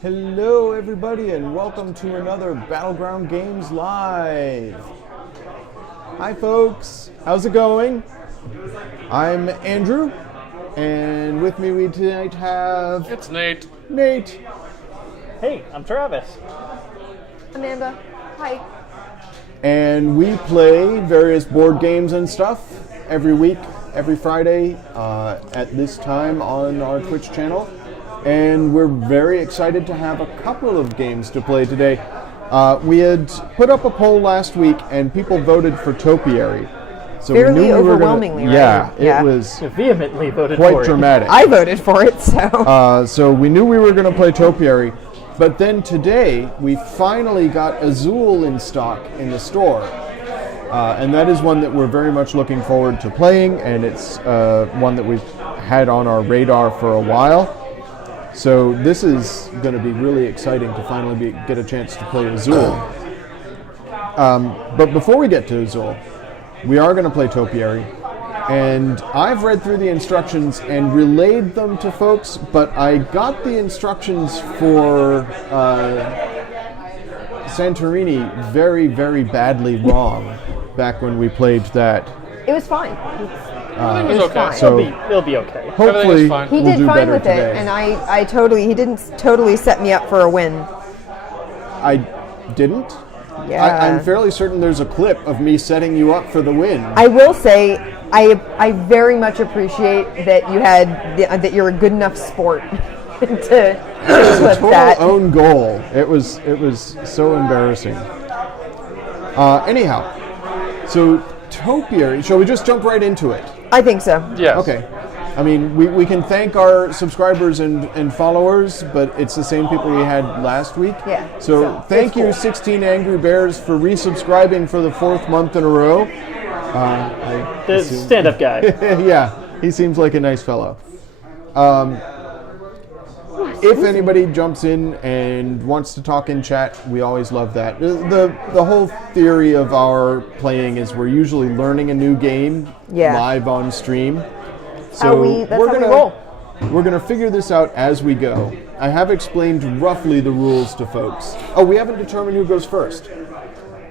Hello everybody and welcome to another Battleground Games Live. Hi folks, how's it going? I'm Andrew, and with me we tonight have... It's Nate. Nate. Hey, I'm Travis. Amanda. Hi. And we play various board games and stuff every week, every Friday at this time on our Twitch channel. And we're very excited to have a couple of games to play today. We had put up a poll last week, and people voted for Topiary. So Fairly we knew overwhelmingly, right? right? Yeah, it was Vehemently voted for quite it. dramatic. I voted for it, so. So we knew we were going to play Topiary, but then today we finally got Azul in stock in the store. And that is one that we're very much looking forward to playing, and it's one that we've had on our radar for a while. So this is going to be really exciting to finally get a chance to play Azul. But before we get to Azul, we are going to play Topiary. And I've read through the instructions and relayed them to folks, but I got the instructions for Santorini very, very badly wrong back when we played that. It was fine. It was okay. fine. So It'll be okay. hopefully is fine. He we'll did do fine better with today. it, and he didn't totally set me up for a win. I didn't? Yeah. I'm fairly certain there's a clip of me setting you up for the win. I will say, I very much appreciate that that you're a good enough sport to flip Total that. own goal. It was so embarrassing. Anyhow, so Topiary, shall we just jump right into it? I think so. Yes. Okay. I mean, we can thank our subscribers and followers, but it's the same people we had last week. Yeah, So so thank it's you, cool. 16 Angry Bears, for resubscribing for the 4th month in a row. The stand-up guy. Yeah, he seems like a nice fellow. If anybody jumps in and wants to talk in chat, we always love that. The whole theory of our playing is we're usually learning a new game live on stream. So That's how we roll. We're going to figure this out as we go. I have explained roughly the rules to folks. Oh, we haven't determined who goes first.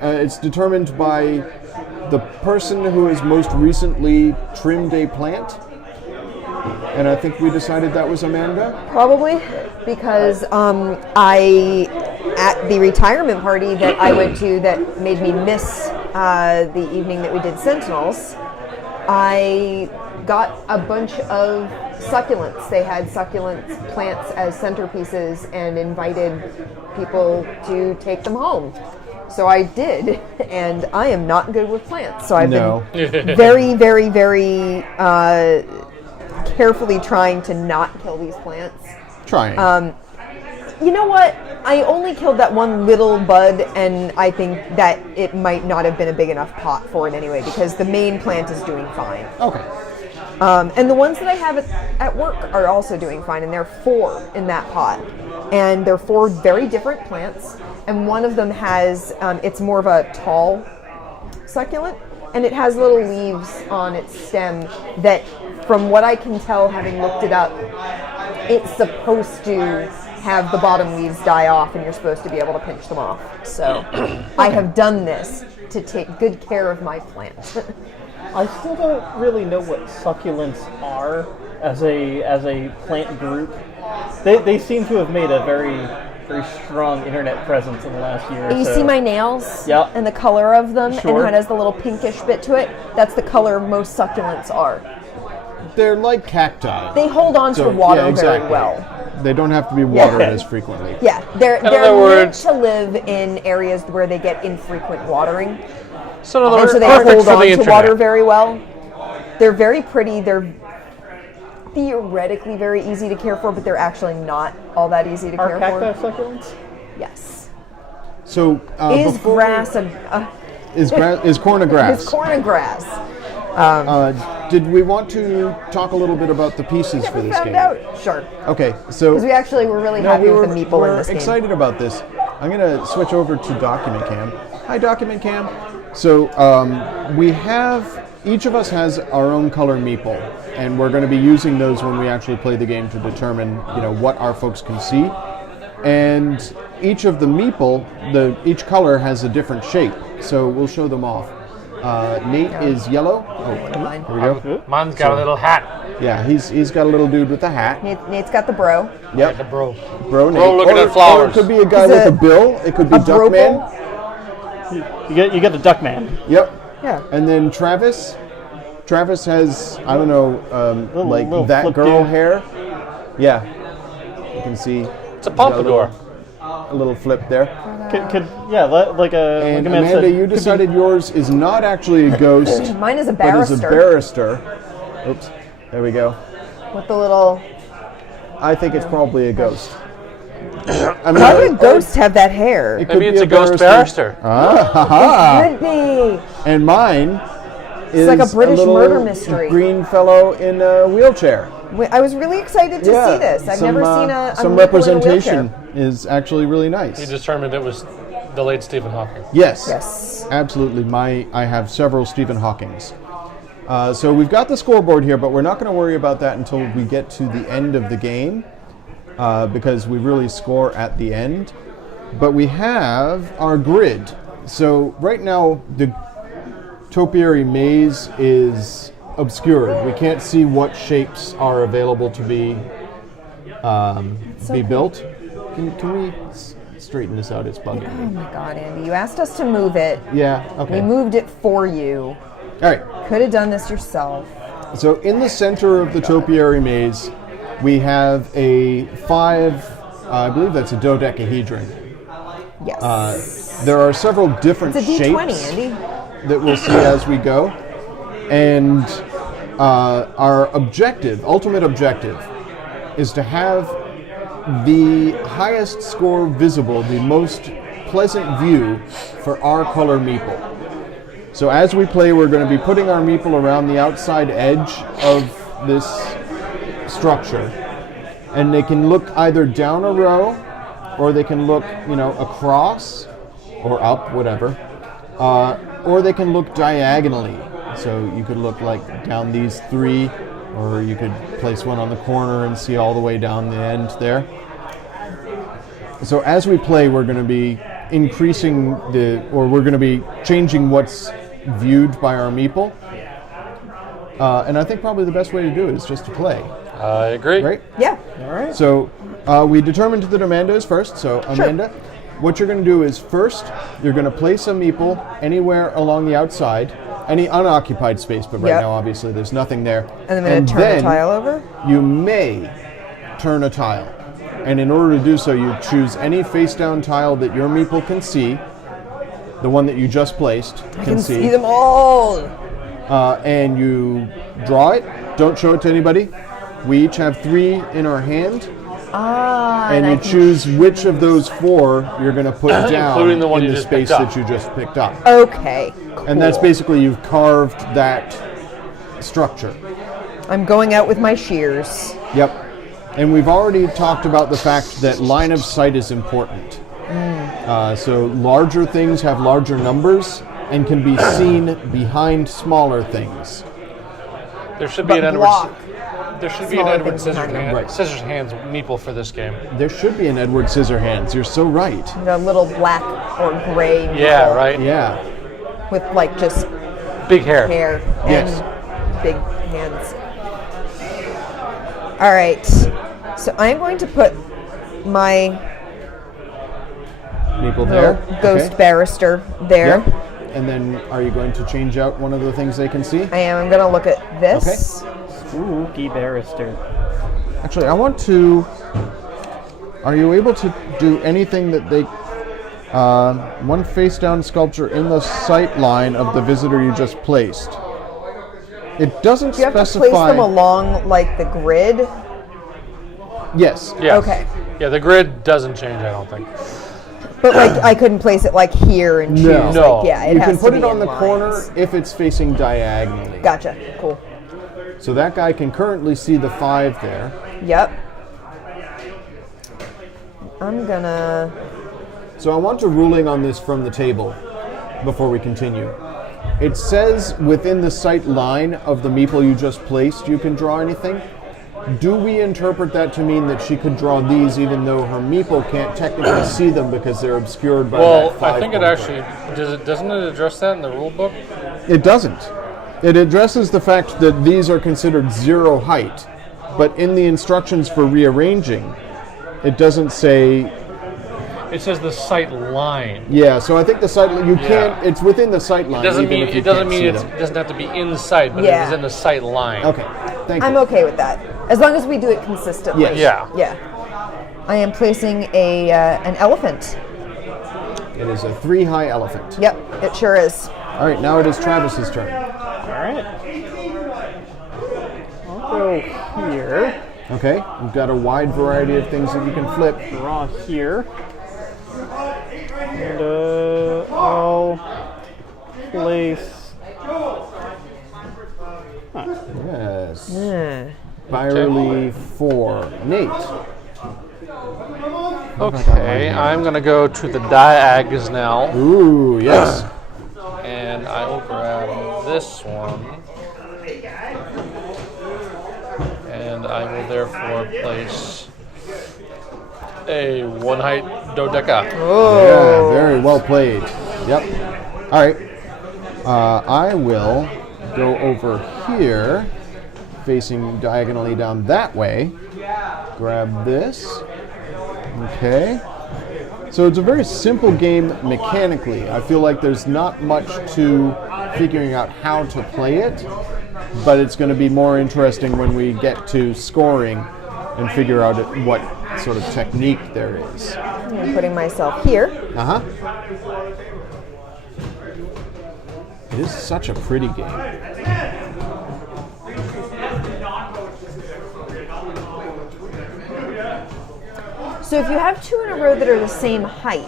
It's determined by the person who has most recently trimmed a plant. And I think we decided that was Amanda. Probably because at the retirement party that I went to that made me miss the evening that we did Sentinels, I got a bunch of succulents. They had succulent plants as centerpieces and invited people to take them home. So I did, and I am not good with plants. So I've been very, very, very carefully trying to not kill these plants. Trying. You know what? I only killed that one little bud, and I think that it might not have been a big enough pot for it anyway, because the main plant is doing fine. Okay. And the ones that I have at work are also doing fine, and there are 4 in that pot. And they're 4 very different plants, and one of them has, it's more of a tall succulent, and it has little leaves on its stem that, from what I can tell, having looked it up, it's supposed to have the bottom leaves die off, and you're supposed to be able to pinch them off. So I have done this to take good care of my plant. I still don't really know what succulents are as a plant group. They seem to have made a very, very strong internet presence in the last year or so. You see my nails? Yep. And the color of them, and Sure. how it has the little pinkish bit to it? That's the color most succulents are. They're like cacti. They hold on to So, water yeah, exactly. very well. They don't have to be watered as frequently. Yeah, they're other meant words- to live in areas where they get infrequent watering. So in other And words, so they perfect hold for on the to internet. water very well. They're very pretty. They're theoretically very easy to care for, but they're actually not all that easy to Are care cacti for. succulents? Yes. So Is before grass is corn a grass? is corn and grass? Did we want to talk a little bit about the pieces for We this found game? out. Sure. Okay, so Because we actually were really no, happy we were, with the meeple we're in this game. excited about this. I'm going to switch over to Document Cam. Hi, Document Cam. So we have, each of us has our own color meeple, and we're going to be using those when we actually play the game to determine, what our folks can see. And each of the meeple, each color has a different shape. So we'll show them off. Nate is yellow. Oh, Mine. here we go. Mine's got a little hat. Yeah, he's got a little dude with a hat. Nate's got the bro. Yep. The bro. Bro, Nate. Bro looking Or at flowers. it could be a guy Is with it a bill. It could be a Duckman. You get the duck man. Yep. Yeah. And then Travis. Travis has, I don't know, Little that flip girl dude. hair. Yeah. You can see. It's a pompadour. A little flip there. Like a And man Amanda, said, you could be- yours yours is not actually a ghost, Mine is a but is a barrister barrister. Oops. There we go. with the little. I think it's probably a ghost. I mean, Why would ghosts have that hair? it could Maybe be it's a ghost barrister. Ah, ha, ha. Could be. And mine is like a British little murder mystery. green fellow in a wheelchair. I was really excited to see this. I've never seen a some meeple in a representation wheelchair. is actually really nice. He determined it was the late Stephen Hawking. Yes. Yes. Absolutely. I have several Stephen Hawkings. So we've got the scoreboard here, but we're not going to worry about that until we get to the end of the game, because we really score at the end. But we have our grid. So right now, the topiary maze is obscured. We can't see what shapes are available to be built. Can we straighten this out? It's bugging Oh me. my God, Andy! You asked us to move it. Yeah. Okay. We moved it for you. All right. Could have done this yourself. So in the center of the topiary maze, we have a 5. I believe that's a dodecahedron. Yes. There are several different It's a D20, shapes Andy. that we'll see as we go, and our ultimate objective, is to have the highest score visible, the most pleasant view for our color meeple. So as we play, we're going to be putting our meeple around the outside edge of this structure, and they can look either down a row, or they can look, across, or up, whatever, or they can look diagonally. So you could look like down these 3, or you could place one on the corner and see all the way down the end there. So as we play, we're going to be we're going to be changing what's viewed by our meeple. And I think probably the best way to do it is just to play, I agree. right? Yeah. All right. So we determined that Amanda is first. So Amanda, what you're going to do is first, you're going to place a meeple anywhere along the outside, any unoccupied space, but right Yep. now obviously there's nothing there. And I'm going to turn then the tile over. You may turn a tile. And in order to do so, you choose any face down tile that your meeple can see, the one that you just placed I can see them all. and you draw it. Don't show it to anybody. We each have 3 in our hand, and I you can choose which of those 4 you're going to put down Including the one in you the just space picked up. that you just picked up. Okay. And that's cool. basically you've carved that structure. I'm going out with my shears. Yep. And we've already talked about the fact that line of sight is important. So larger things have larger numbers and can be seen behind smaller things. There should be But an block There should be an smaller Edward things behind them. Right. Scissorhands meeple for this game. There should be an Edward Scissorhands. You're so right. The little black or gray. Yeah, meeple right. Yeah. With like just Big hair. hair Yes. and big hands. All right. So I'm going to put my Meeple little there. ghost Okay. barrister there. Yep. And then are you going to change out one of the things they can see? I am. I'm going to look at this. Spooky barrister. Actually, I want to... Are you able to do anything that they... one face-down sculpture in the sight line of the visitor you just placed. It doesn't Do you have specify... to place them along like the grid? Yes. Yes. Okay. Yeah, the grid doesn't change, I don't think. But like I couldn't place it like here and choose. No. No. Like, yeah, it You has can to put be it on in the lines. corner if it's facing diagonally. Gotcha. Cool. So that guy can currently see the 5 there. Yep. I'm gonna. So I want a ruling on this from the table before we continue. It says within the sight line of the meeple you just placed you can draw anything. Do we interpret that to mean that she could draw these even though her meeple can't technically see them because they're obscured by Well, that 5 I think it pointer? actually doesn't it address that in the rule book? It doesn't. It addresses the fact that these are considered 0 height, but in the instructions for rearranging, it doesn't say. It says the sight line. Yeah, so I think the sight you can't. It's within the sight line. It doesn't even mean if you it doesn't can't mean see it them. doesn't have to be in sight, but Yeah. it is in the sight line. Okay, thank you. I'm okay with that, as long as we do it consistently. Yes. Yeah. Yeah. I am placing an elephant. It is a 3-high elephant. Yep, it sure is. All right, now it is Travis's turn. All right. I'll go here. Okay, we've got a wide variety of things that you can flip. Draw here. And I'll place. Yes. Hmm. Spirally 4. Nate. Okay, I'm gonna go to the diags now, Ooh, yes. and I will grab this one, and I will therefore place a 1-height dodeca. Yeah, very well played. Yep. All right. I will go over here, facing diagonally down that way. Grab this. Okay. So it's a very simple game mechanically. I feel like there's not much to figuring out how to play it, but it's going to be more interesting when we get to scoring and figure out what sort of technique there is. I'm putting myself here. Uh-huh. It is such a pretty game. So if you have 2 in a row that are the same height,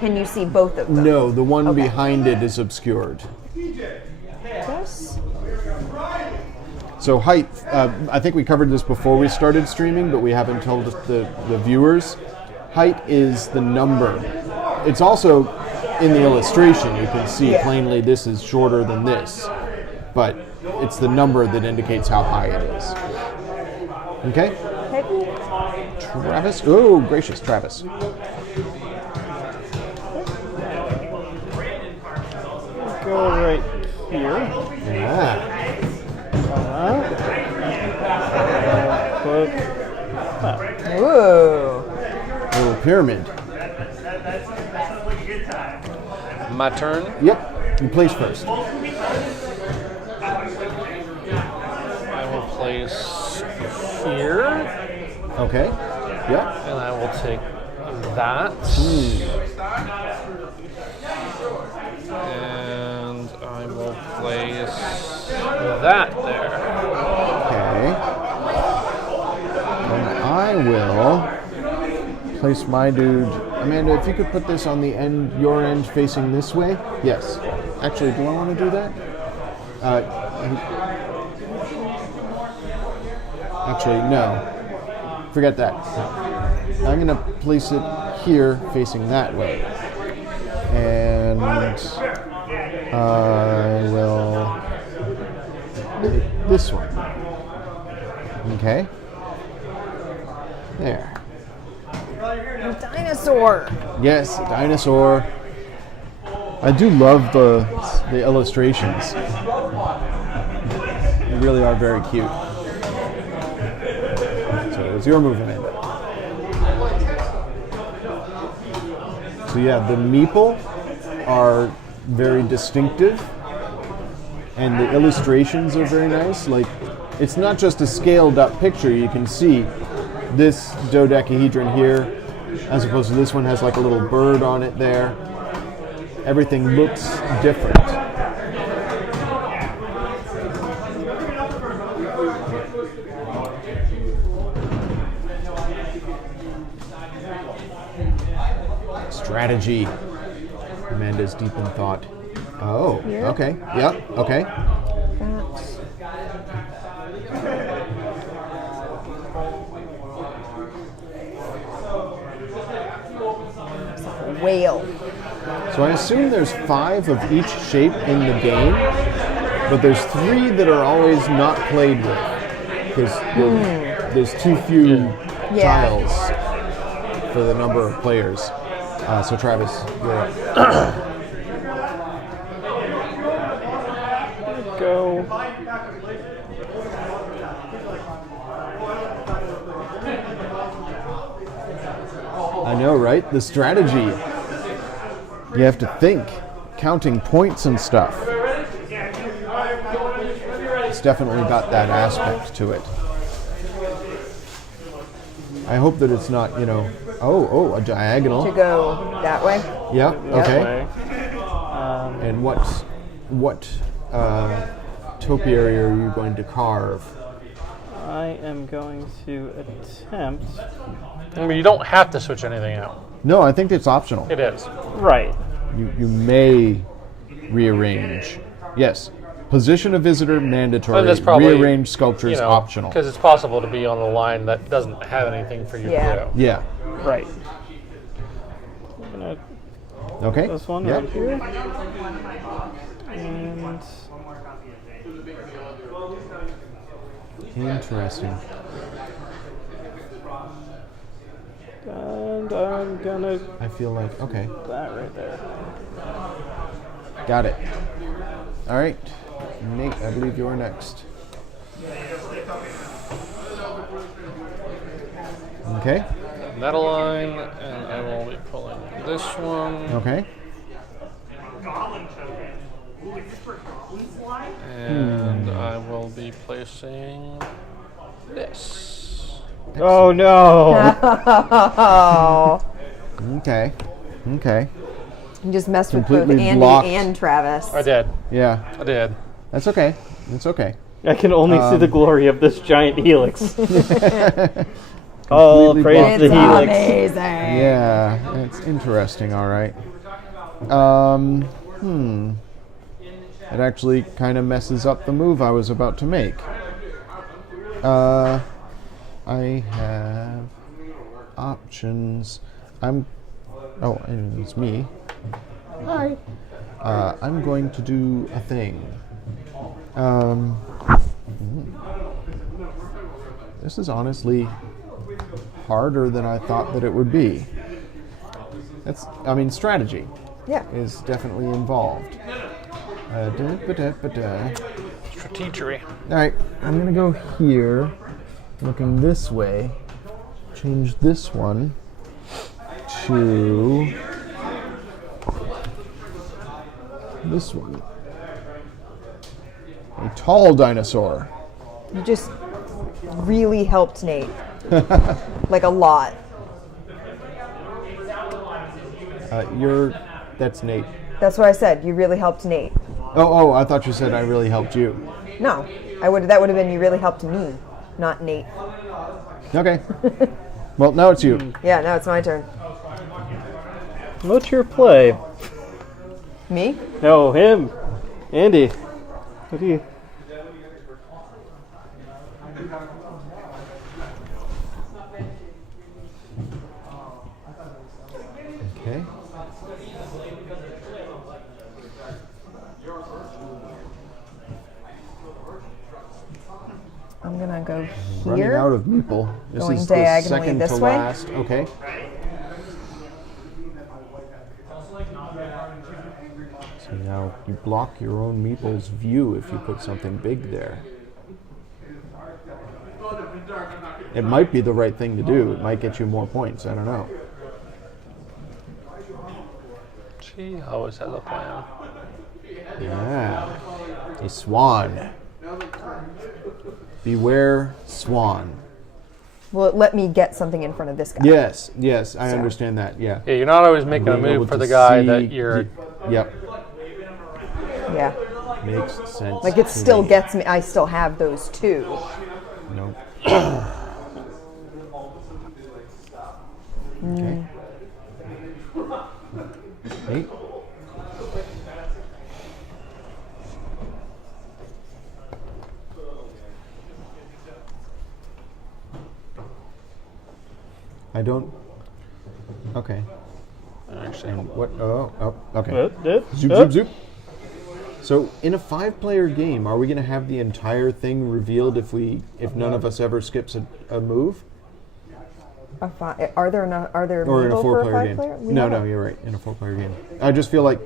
can you see both of them? No, the one Okay. behind it is obscured. Yes. So height, I think we covered this before we started streaming, but we haven't told the viewers. Height is the number. It's also in the illustration. You can see plainly this is shorter than this, but it's the number that indicates how high it is. Okay? Okay. Travis? Oh, gracious, Travis. Go right here. Yeah. Put Ooh. Little pyramid. My turn. Yep. You place first. I will place here, Okay. Yep. and I will take that. And I will place that there. Okay. And I will place my dude. Amanda, if you could put this on the end, your end facing this way. Yes. Actually, do I want to do that? Actually, no. Forget that. I'm going to place it here facing that way. And I will take this one. Okay. There. A dinosaur. Yes, a dinosaur. I do love the illustrations. They really are very cute. So it's your move, Amanda. So yeah, the meeple are very distinctive, and the illustrations are very nice. Like, it's not just a scaled up picture. You can see this dodecahedron here, as opposed to this one has like a little bird on it there. Everything looks different. Strategy. Amanda's deep in thought. Oh, Here? okay. Yep, okay. That's a whale. So I assume there's 5 of each shape in the game, but there's 3 that are always not played with. Because there's too few Yeah. tiles for the number of players. So Travis, you're up. Go. I know, right? The strategy. You have to think, counting points and stuff. It's definitely got that aspect to it. I hope that it's not, a diagonal. To go that way. Yeah. That Okay. way. And what topiary are you going to carve? I am going to attempt. I mean, you don't have to switch anything out. No, I think it's optional. It is. Right. You may rearrange. Yes. Position a visitor mandatory. And that's probably, rearrange sculptures optional. Because it's possible to be on a line that doesn't have anything for you Yeah. to do. Yeah. Right. I'm gonna Okay. this one Yeah. right here. And Interesting. I'm gonna I feel like okay. that right there. Got it. All right, Nate. I believe you're next. Okay. That line, and I will be pulling this one. Okay. And I will be placing this. Oh no! Oh. Okay. Okay. You just messed with both Completely Andy blocked. and Travis. I did. Yeah. I did. That's okay. It's okay. I can only see the glory of this giant helix. Completely Praise the It's helix. amazing. Yeah. It's interesting. All right. It actually kind of messes up the move I was about to make. I have options. And it's me. Hi. I'm going to do a thing. This is honestly harder than I thought that it would be. Strategy Yeah. is definitely involved. Strategery. All right, I'm gonna go here, looking this way. Change this one to this one. A tall dinosaur. You just really helped Nate. Like a lot. That's Nate. That's what I said. You really helped Nate. Oh, I thought you said I really helped you. No. That would have been you really helped me, not Nate. Okay. Well, now it's you. Yeah, now it's my turn. What's your play? Me? No, him. Andy. What do you? Okay. I'm gonna go Running here. out of meeple. This Going is the diagonally second this to way? last. Okay. So now you block your own meeple's view if you put something big there. It might be the right thing to do. It might get you more points. I don't know. She always has a plan. Yeah. A swan. Beware swan. Will it let me get something in front of this guy? Yes, I understand that. Yeah. Yeah, you're not always making a Being able move for to the guy see that you're. Yep. Yeah. Makes sense. Like it to still me. gets me. I still have those two. Nope. Mm. Okay. Eight. I don't. Okay. Actually, And what? Oh, okay. What? Zoop, zoop, zoop. So in a 5-player game, are we going to have the entire thing revealed if none of us ever skips a move? Are there Or in a people for 4-player game? five-player? No, you're right. In a 4-player game, I just feel like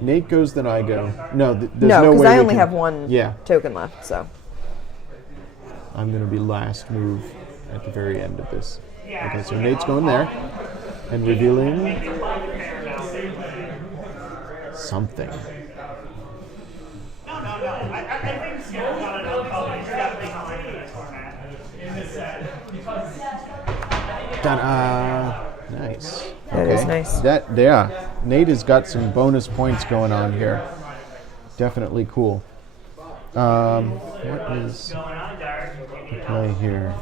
Nate goes, then I go. No, there's No, no because way I we only can- have one Yeah, token left. So I'm going to be last move at the very end of this. Okay, so Nate's going there and revealing something. Ta-da! Nice. That is nice. Nate has got some bonus points going on here. Definitely cool. What is the play here?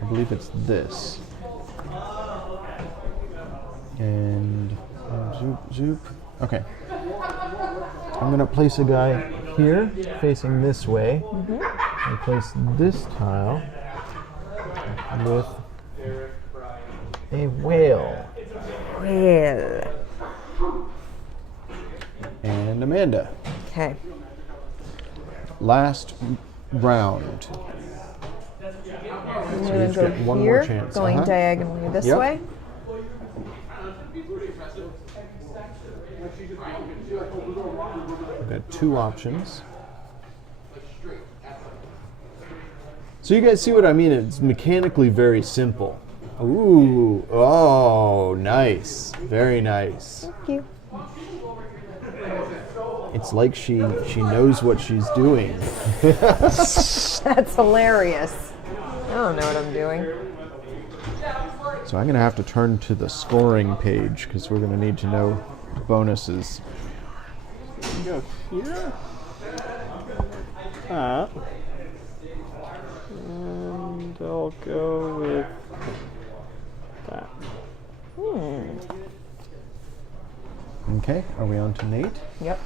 I believe it's this. And zoop. Okay. I'm gonna place a guy here, facing this way. And place this tile with a whale. well, And Amanda. okay. Last round. I'm So gonna you've go got one here, more chance. going diagonally this Yep. way. We've got 2 options. So you guys see what I mean? It's mechanically very simple. Ooh, oh, nice. Very nice. Thank you. It's like she knows what she's doing. That's hilarious. I don't know what I'm doing. So I'm going to have to turn to the scoring page because we're going to need to know bonuses. Go here. And I'll go with that. Okay, are we on to Nate? Yep.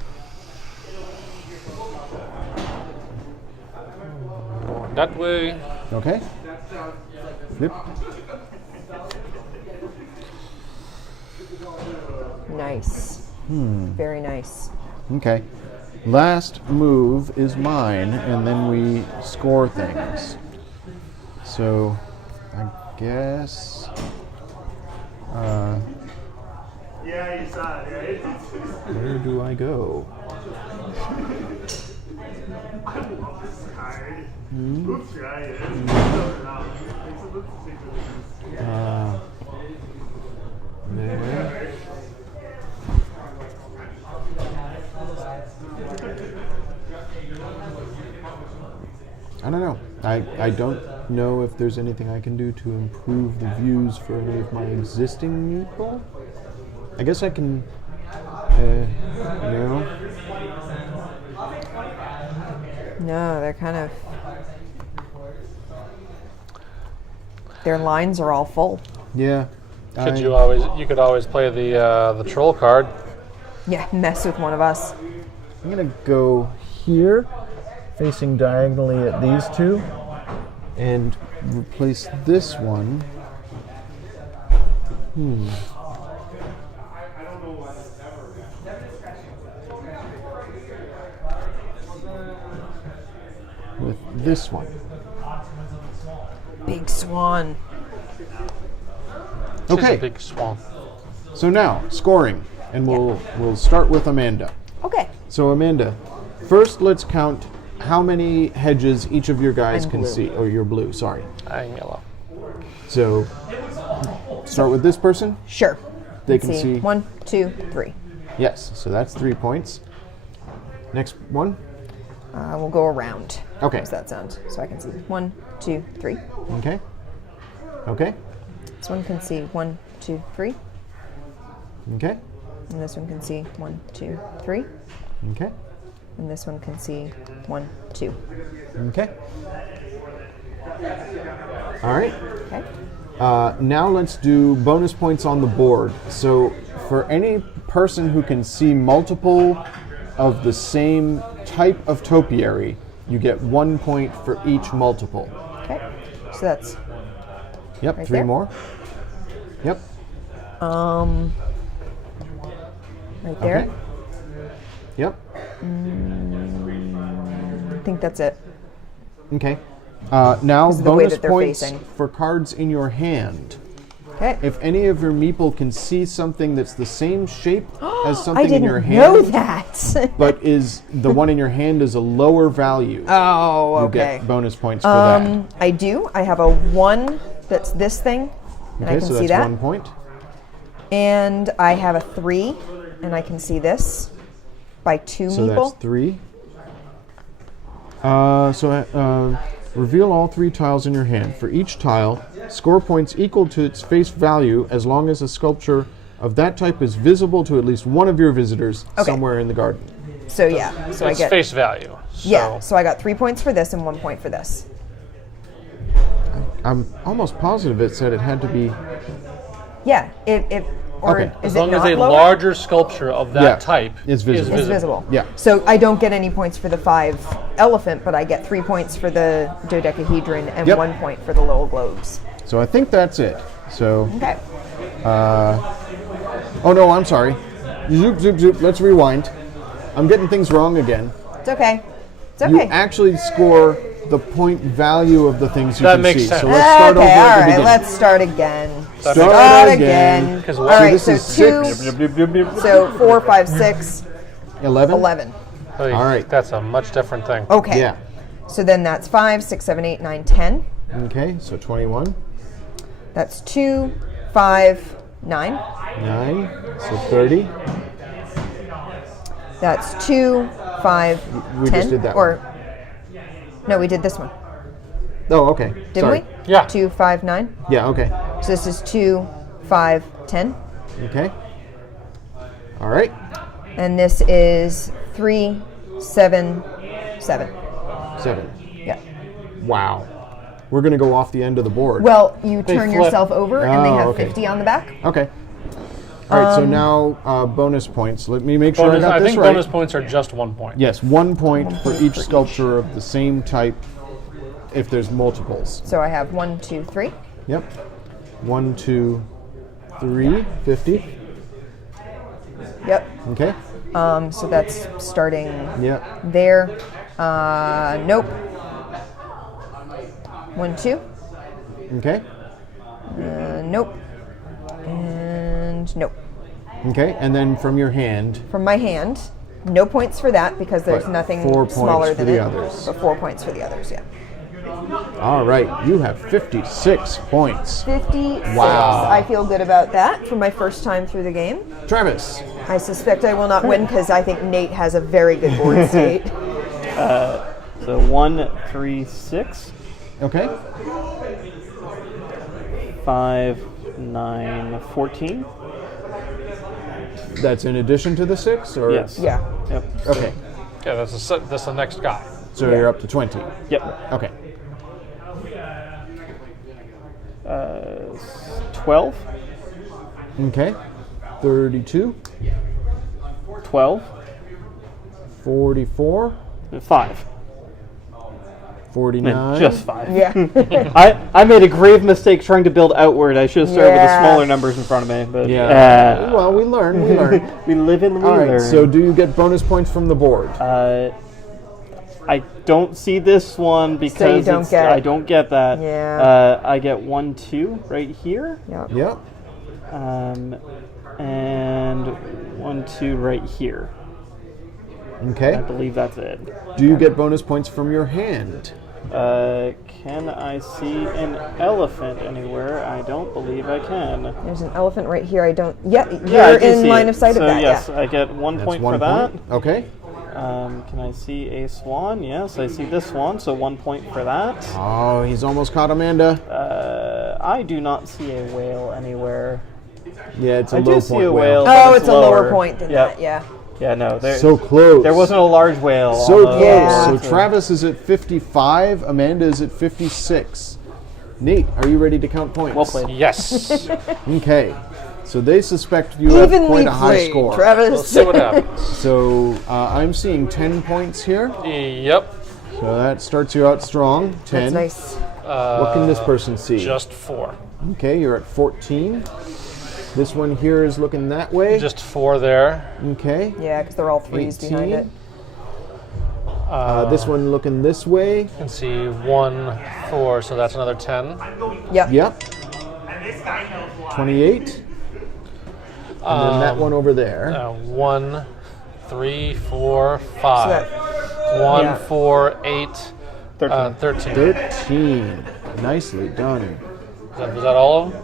Going that way. Okay. Flip. Nice. Very nice. Okay. Last move is mine, and then we score things. So, I guess. Yeah, you saw it, right? Where do I go? Tired. Hmm? Oops, yeah, it is. There. I don't know. I don't know if there's anything I can do to improve the views for any of my existing people. I guess I can. No. No, they're kind of. Their lines are all full. Yeah. You could always play the troll card. Yeah, mess with one of us. I'm gonna go here, facing diagonally at these two, and replace this one. With this one. Big swan. She's a Okay, big swan. so now scoring, and we'll start with Amanda. Okay. So Amanda, first let's count how many hedges each of your guys I'm can blue. see. Or you're blue, sorry. I'm yellow. So start with this person. Sure. They Let's can see. 1, 2, 3. Yes, so that's 3 points. Next one. We'll go around. Okay. How does that sound? So I can see 1, 2, 3. Okay. Okay. This one can see 1, 2, 3. Okay. And this one can see 1, 2, 3. Okay. And this one can see 1, 2. Okay. All right. Okay. Now let's do bonus points on the board. So for any person who can see multiple of the same type of topiary, you get 1 point for each multiple. Okay. So that's Yep, Right 3 there? more. Yep. right there. Okay. Yep. I think that's it. Okay. Now, of the way bonus that they're points facing. for cards in your hand. Okay. If any of your meeple can see something that's the same shape as I something didn't in your know hand, that. but is the one in your hand is a lower value, Oh, you okay. get bonus points for that. I do. I have a 1 that's this thing, and I Okay, can so see that's that. 1 point. And I have a 3, and I can see this by 2 So meeple. that's 3. Reveal all 3 tiles in your hand. For each tile, score points equal to its face value as long as a sculpture of that type is visible to at least one of your visitors somewhere in the garden. So yeah, so I It's get face value. So yeah. So I got 3 points for this and 1 point for this. I'm almost positive it said it had to be... Yeah. Or Okay. is as long it as not a lower? larger sculpture of that Yeah, type it's visible. It's visible. Yeah. So I don't get any points for the 5 elephant, but I get 3 points for the dodecahedron and Yep. 1 point for the little globes. So I think that's it. So... Okay. Oh no, I'm sorry. Zoop, zoop, zoop. Let's rewind. I'm getting things wrong again. It's okay. It's You okay. actually score the point value of the things you That can makes see. sense. So let's start over Okay, at all the right, beginning. let's start again. Start again. Because All what- right, this so is 2, so 4, 5, 6, 11? 11. All right. That's a much different thing. Okay. Yeah. So then that's 5, 6, 7, 8, 9, 10. Okay, so 21. That's 2, 5, 9. 9. So 30. That's 2, 5, We 10. just did that Or no, we did this one, Oh, okay. didn't Sorry. we? Yeah. 2, 5, 9. Yeah, okay. So this is 2, 5, 10. Okay. All right. And this is 3, 7, 7. 7. Yeah. Wow. We're going to go off the end of the board. Well, you They turn flip. yourself over and they Oh, have okay. 50 on the back. Okay. All right, so now bonus points. Let me make sure Bonus, I got I this think right. bonus points are just 1 point. Yes, 1 point for each sculpture of the same type if there's multiples. So I have 1, 2, 3. Yep. 1, 2, 3, 50. Yep. Okay. So that's starting Yep. there. Nope. 1, 2. Okay. Nope. And nope. Okay. And then from your hand, From my hand, no points for that because there's But nothing 4 points smaller for than the it. others. But 4 points for the others, yeah. all right, you have 56 points. 56. Wow. I feel good about that for my first time through the game. Travis. I suspect I will not win because I think Nate has a very good board state. So 1, 3, 6, Okay. 5, 9, 14. That's in addition to the 6, or Yes. Yeah. Yep. Okay. Yeah, that's the next guy. So you're up to 20. Yep. Okay. 12, Okay. 32, 12, 44, 5. 49. Just 5. Yeah. I made a grave mistake trying to build outward. I should have started with the Yeah. smaller numbers in front of me. But Yeah. Well, we learn. We learn. we live and we All right. learn. So, do you get bonus points from the board? I don't see this one because don't it's, get- I don't get that. Yeah. I get 1, 2 right here, Yep. Yep. and 1, 2 right here. I Okay. believe that's it. Do you get bonus points from your hand? Can I see an elephant anywhere? I don't believe I can. There's an elephant right here. I don't. Yeah, Yeah, I you're do in see line it. of sight so of that. yes, Yeah. I get 1 That's point 1 for that. point. Okay. Can I see a swan? Yes, I see this one, so 1 point for that. Oh, he's almost caught Amanda. I do not see a whale anywhere. Yeah, it's a I low do see point a whale. whale. but Oh, it's a lower point than Yep. that. Yeah. Yeah, no, there, So close. there wasn't a large whale. So on close. the- Yeah. So Travis is at 55. Amanda is at 56. Nate, are you ready to count points? Well played. Yes. Okay. So they suspect you have Evenly quite a high played, score. We'll Travis. see what happens. So I'm seeing 10 points here. Yep. So that starts you out strong. 10. That's nice. What can this person see? Just 4. Okay, you're at 14. This one here is looking that way. Just 4 there. Okay. Yeah, because they're all threes behind 18. it. This one looking this way. You can see 1, 4, so that's another 10. Yep. Yep. 28. And then that one over there. 1, 3, 4, 5. that- 1, yeah. 4, 8, 13. 13. 13. Nicely done. Was that all of them?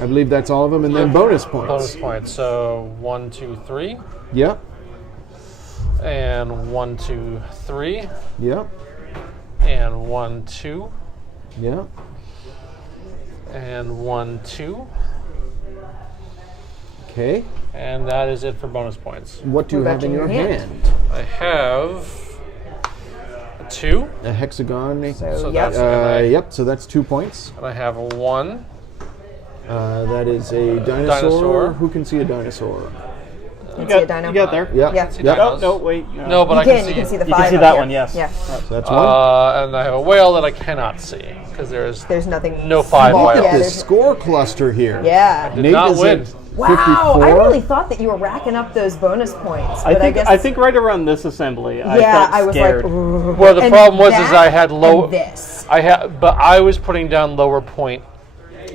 I believe that's all of them, and then bonus points. Bonus points. So 1, 2, 3. Yep. And 1, 2, 3. Yep. And 1, 2. Yep. And 1, 2. Okay. And that is it for bonus points. What do you What have about in in your your hand? hand? I have a 2. A hexagon. So Yep. that's and Yep. So that's 2 points. I have a 1. That is a dinosaur. Dinosaur. Who can see a dinosaur? You You see a got, dino? you got there? Yep. Yeah. See Yep. dinos? No, wait. No, but I You can see. can see the You 5 can see up that here. one, yes. Yeah. So that's one. And I have a whale that I cannot see because There's nothing. No 5 small- whales. Yeah, This there's- score cluster here. yeah. did not win. Wow, 54. I really thought that you were racking up those bonus points, but I guess I think right around this assembly, yeah, I felt I was scared. like, "Ooh." Well, the And problem was that is I had low. and this. But I was putting down lower point.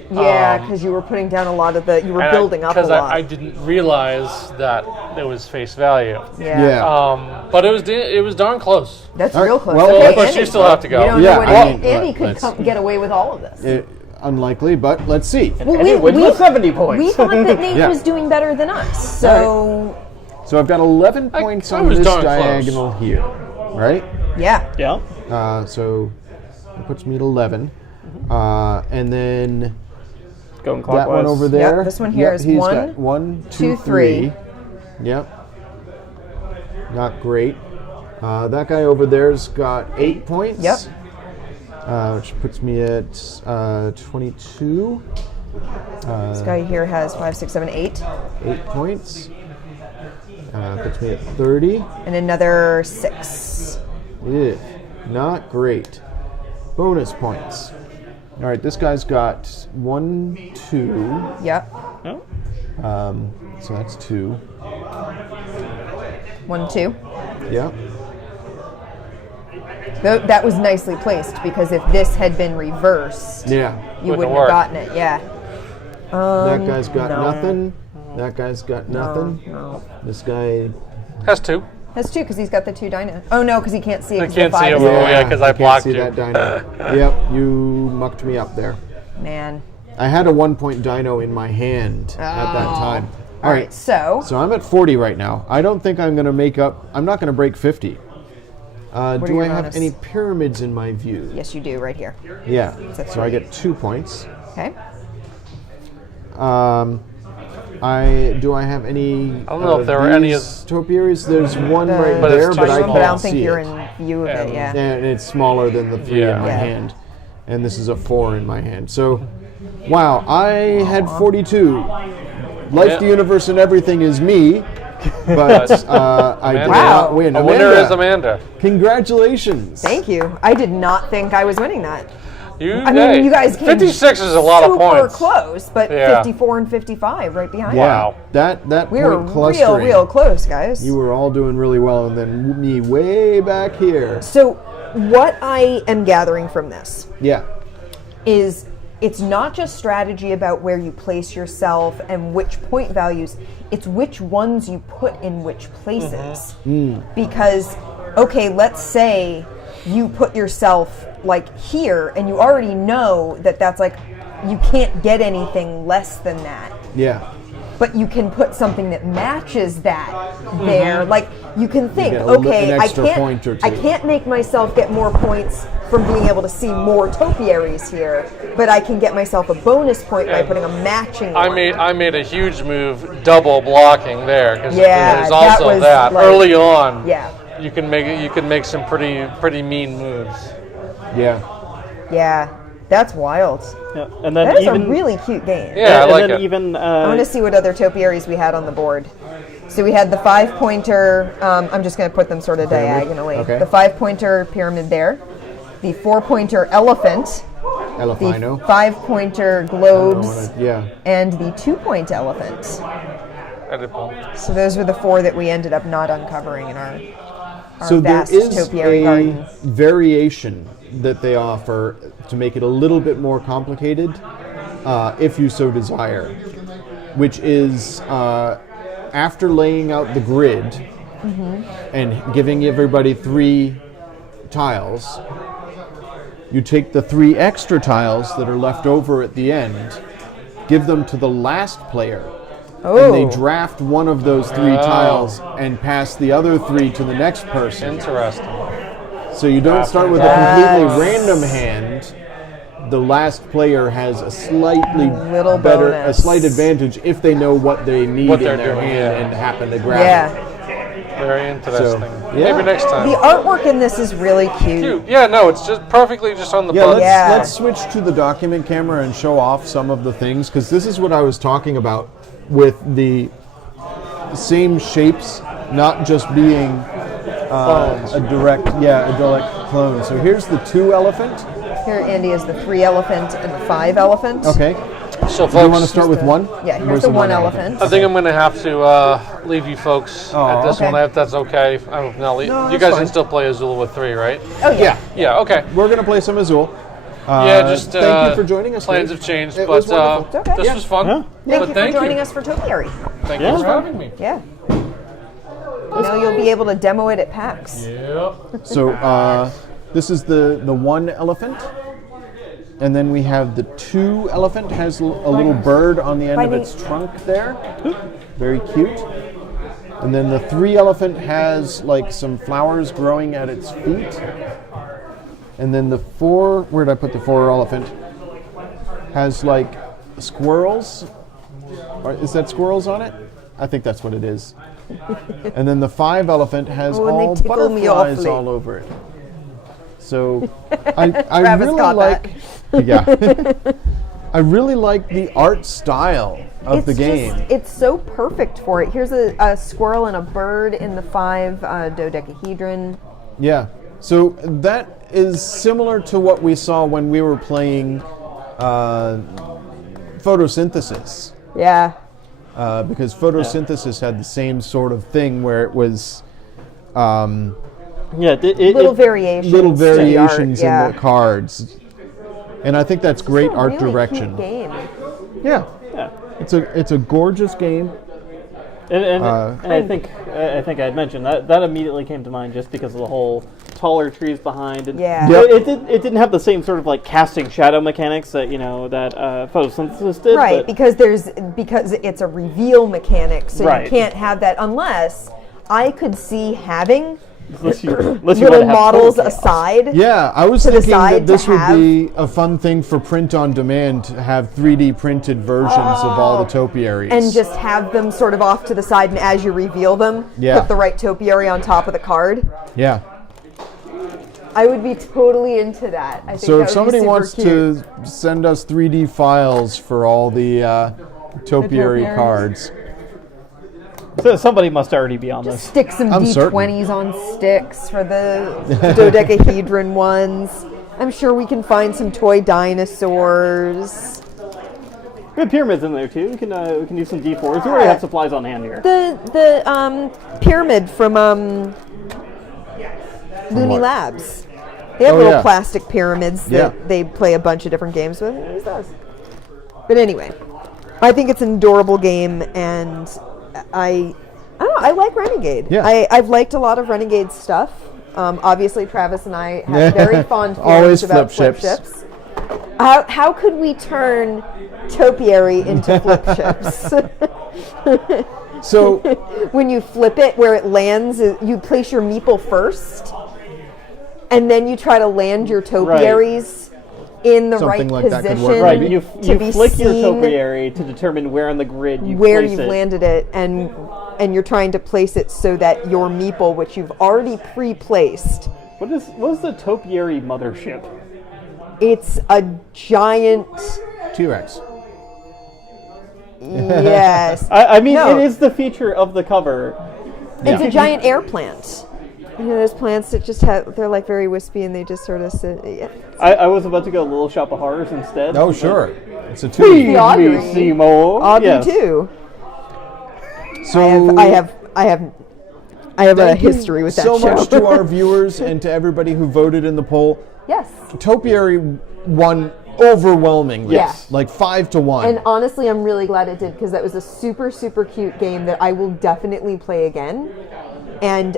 Yeah, because you were putting down a lot of the, you were building up a because lot. I didn't realize that it was face value. yeah. But it was darn close. That's All right, real close. well, Okay, of course, Andy. you still have to go. You don't Yeah, know what I mean, Andy could let's- get away with all of this. Unlikely, but let's see. Well, And it wins with 70 points. We thought that Nate Yeah. was doing better than us, so So I've got 11 points I on was this darn close. diagonal here, right? yeah. Yeah. So that puts me at 11. And then Going clockwise. that one over there. this one here Yep, is he's one, got 1, 2, 2, 3. 3. Yep. Not great. That guy over there's got 8 points. Yep. Which puts me at 22. This guy here has 5, 6, 7, 8, 8 points. Puts me at 30. and another 6. Ugh, not great. Bonus points. All right, this guy's got 1, 2. Yep. Oh. So that's 2. 1, 2. Yep. That was nicely placed because if this had been reversed, Yeah. you Wouldn't wouldn't work. have gotten it. Yeah. That guy's got no. nothing. That guy's got nothing. No. This guy. Has 2. That's 2 because he's got the 2 dino. Oh no, because he can't see it. I 'cause can't the see 5 it. is Oh, there. yeah, 'cause I can't blocked see you. that dino. Yep, you mucked me up there. Man. I had a 1-point dino in my hand at that Oh. time. All right, so So I'm at 40 right now. I don't think I'm going to make up. I'm not going to break 50. are Do your I have bonus? any pyramids in my view? yes, you do right here. Yeah. That's So I right. get 2 points. Okay. Do I have any? I don't know if there were any of- topiaries. There's one right But it's there, too but I small. can't But I don't think see you're it. in view of it. Yeah. And it's smaller than the 3 Yeah. in my Yeah. hand. And this is a 4 in my hand. So, wow, I had 42. Life, Yeah. the universe, and everything is me. But I did Amanda. not win. A winner is Amanda. Congratulations. Thank you. I did not think I was winning that. I mean, Hey, you guys came 56 is a lot of super points. close, but Yeah. 54 and 55 right behind. Yeah, Wow. that We were point clustering. real close, guys. You were all doing really well, and then me way back here. So, what I am gathering from this Yeah. is it's not just strategy about where you place yourself and which point values, it's which ones you put in which places. Because, okay, let's say you put yourself like here and you already know that that's like, you can't get anything less than that. Yeah. But you can put something that matches that there. Like you can think, get okay, an I extra point or can't, two. I can't make myself get more points from being able to see more topiaries here, but I can get myself a bonus point by putting a matching I one. made a huge move, double blocking there because Yeah, there's that also was that like- early on. Yeah. You can make some pretty mean moves. Yeah. Yeah, that's wild. Yeah. And then That is even a really cute game. Yeah, I and like then it. even I want to see what other topiaries we had on the board. So we had the 5-pointer, I'm just going to put them sort of Pyramid, diagonally. okay. The 5-pointer pyramid there, the 4-pointer elephant, Elefino. 5-pointer globes, Yeah. and the 2-point elephant. Edible. So those were the 4 that we ended up not uncovering in our So there vast is topiary a garden. variation that they offer to make it a little bit more complicated, if you so desire, which is after laying out the grid and giving everybody 3 tiles, you take the 3 extra tiles that are left over at the end, give them to the last player, and they draft one of those 3 tiles and pass the other 3 to the next person. Interesting. So you don't start with a completely random hand. The last player has a slightly Little better, bonus. a slight advantage if they know what they need What in they're their doing, hand yeah. and happen to grab Yeah. it. Very interesting. yeah. Maybe next time. The artwork in this is really cute. Cute. Yeah, no, it's just perfectly just on the Yeah, button. let's switch to the document camera and show off some of the things, because this is what I was talking about with the same shapes, not just being a direct clone. So here's the 2 elephant. Here, Andy, is the 3 elephant and the 5 elephant. Okay. So, Do you want to folks, start with 1? Yeah, here's Where's the 1 elephant. I think I'm going to have to leave you folks at this okay. one, if that's okay. No, you that's guys fine. can still play Azul with 3, right? Oh, yeah. Yeah, okay. We're going to play some Azul. Yeah, just thank you for joining us. Plans Dave. have changed, It but was wonderful. It's okay. this was fun. Yeah. Thank you for joining us for Topiary. Thank you for having me. Yeah. Now you'll be able to demo it at PAX. Yep. So this is the 1 elephant. And then we have the 2 elephant, has a little bird on the end of its trunk there. Very cute. And then the 3 elephant has like some flowers growing at its feet. And then the 4, where did I put the 4 elephant? Has like squirrels. Or is that squirrels on it? I think that's what it is. And then the 5 elephant has Oh, and they all tickle me butterflies awfully. all over it. So I Travis really got like I really like the art style of the game. It's so perfect for it. Here's a squirrel and a bird in the 5 dodecahedron. Yeah. So that is similar to what we saw when we were playing photosynthesis. Yeah. Because photosynthesis had the same sort of thing where it was Little variations. little to the art, variations yeah. in the cards. And I think that's great It's a art really direction. cute game. Yeah. It's a gorgeous game. And I think I had mentioned that immediately came to mind just because of the whole taller trees behind. And Yeah. Yep. it didn't have the same sort of like casting shadow mechanics that photosynthesis did. Right, but because it's a reveal mechanic, so Right. you can't have that unless I could see having unless you little wanted to have models total chaos. aside. Yeah, I was To the thinking that side this to would have- be a fun thing for print on demand to have 3D printed versions of all the topiaries. And just have them sort of off to the side, and as you reveal them, Yeah. put the right topiary on top of the card. yeah. I would be totally into that. I think So that if would somebody be super wants cute. to send us 3D files for all the topiary topiaries. cards, So somebody must already be on this. Stick some I'm D20s on sticks for the dodecahedron ones. I'm sure we can find some toy dinosaurs. We have pyramids in there too. We can use some D4s. We already have supplies on hand here. The pyramid from Looney what? Labs. They have Oh, little yeah. plastic pyramids that Yeah. they play a bunch of different games with. Use those. But anyway, I think it's an adorable game, and I don't know. I like Renegade. Yeah. I've liked a lot of Renegade stuff. Obviously, Travis and I have very fond Always feelings about flip flip ships. ships. How could we turn Topiary into flip ships? so When you flip it where it lands, you place your meeple first, and then you try to land your topiaries in the Something right like that could position work, Right, maybe. you to be flick your seen topiary to determine where on the grid you where place you've it. landed it, and you're trying to place it so that your meeple, which you've already pre-placed, What is the topiary mothership? it's a giant. T-Rex. Yes, I mean, No. it is the feature of the cover. it's a giant air plant. You know, there's plants that just they're like very wispy and they just sort of sit. Yeah. I was about to go Little Shop of Horrors instead. Oh, sure. It's a Please, two. The Audrey. me, Seymour. Audrey Yes. too. So I have a thank you history with that so show. much to our viewers and to everybody who voted in the poll. Yes. Topiary won overwhelmingly. Yes. Like 5-1. And honestly, I'm really glad it did because that was a super, super cute game that I will definitely play again. And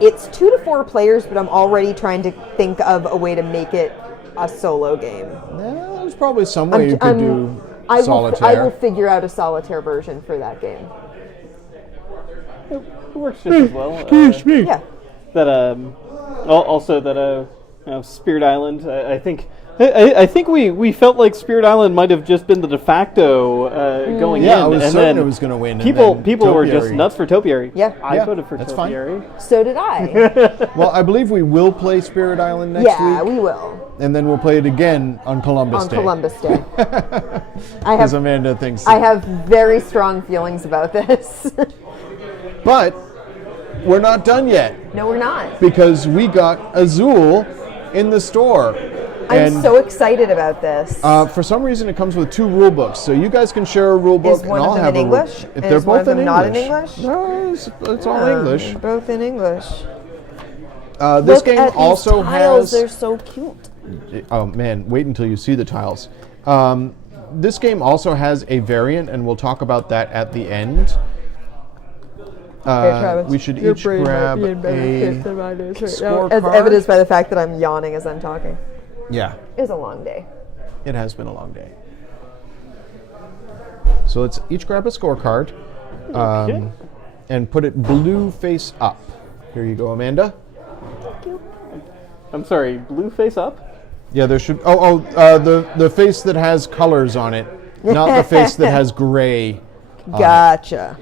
it's 2 to 4 players, but I'm already trying to think of a way to make it a solo game. There's probably some way you could do I solitaire. will figure out a solitaire version for that game. It works just as well. me. Yeah. That also that Spirit Island. I think we felt like Spirit Island might have just been the de facto going in. Yeah, I was and certain then it was going to win. and People then were just Topiary. nuts for Topiary. Yeah. I Yeah, voted for that's fine. Topiary. So did I. Well, I believe we will play Spirit Island next Yeah, week. we will. And then we'll play it again on Columbus On Day. Columbus Day. Because Amanda thinks. I have very strong feelings about this. But we're not done yet No, we're not. because we got Azul in the store. I'm so excited about this. For some reason, it comes with 2 rule books, so you guys can share a rule book, Is one and of I'll them have in a rule. English? If Is they're one of both in them not in English, English? no, it's all English. Both in English. This Look game at these also tiles. They're has. so cute. Oh man, wait until you see the tiles. This game also has a variant, and we'll talk about that at the end. Travis, We should your each brain might grab be in better a shape than mine is right now, scorecard. as evidenced by the fact that I'm yawning as I'm talking. Yeah, It was a long day. it has been a long day. So let's each grab a scorecard and put it blue face up. Here you go, Amanda. I'm sorry, blue face up? Yeah, there should. The face that has colors on it, not the face that has gray. Gotcha.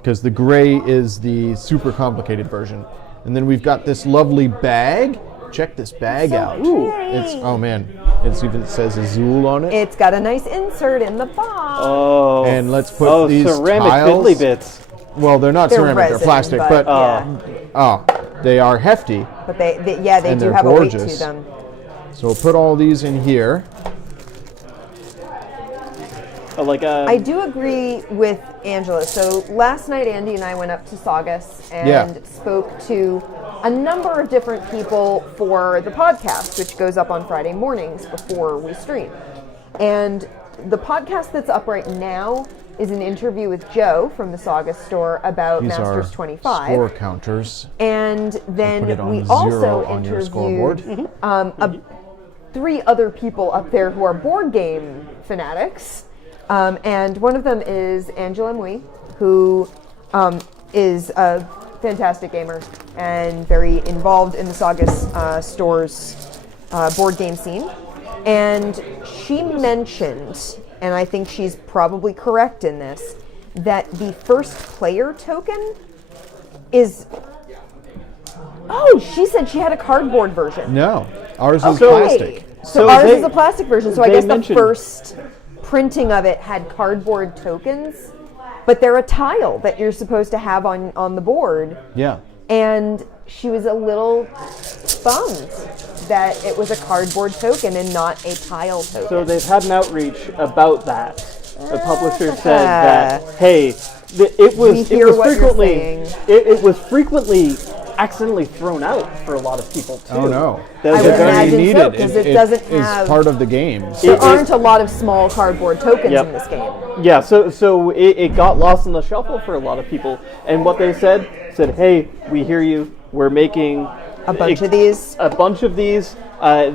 Because the gray is the super complicated version. And then we've got this lovely bag. Check this bag out. It's it says Azul on it. It's got a nice insert in the box. Oh. And let's put these ceramic tiles. fiddly bits. Well, they're not They're ceramic, resin, they're plastic, but, but they are hefty. But they And do they're have a weight to gorgeous. them. So we'll put all these in here. I do agree with Angela. So last night, Andy and I went up to Saugus and spoke to a number of different people for the podcast, which goes up on Friday mornings before we stream. And the podcast that's up right now is an interview with Joe from the Saugus store about These Masters are 25. score counters. And Put it then on we 0 also on your scoreboard. interviewed 3 other people up there who are board game fanatics. And one of them is Angela Mui, who is a fantastic gamer and very involved in the Saugus store's board game scene. And she mentioned, and I think she's probably correct in this, that the first player token is... Oh, she said she had a cardboard version. No, ours is Okay. plastic. So So ours they- is a plastic version. So I they guess the mentioned- first printing of it had cardboard tokens, but they're a tile that you're supposed to have on the board. Yeah. And she was a little bummed that it was a cardboard token and not a tile token. So they've had an outreach about that. The publisher said that, hey, it was hear what you're saying. it was frequently accidentally thrown out for a lot of people too. Oh no. That I was would very- imagine need so, it. 'cause it doesn't is have- part of the game. there it- aren't a lot of small cardboard tokens Yep. in this game. Yeah, so it got lost in the shuffle for a lot of people. And what they said, hey, we hear you. We're making A bunch of these. A bunch of these.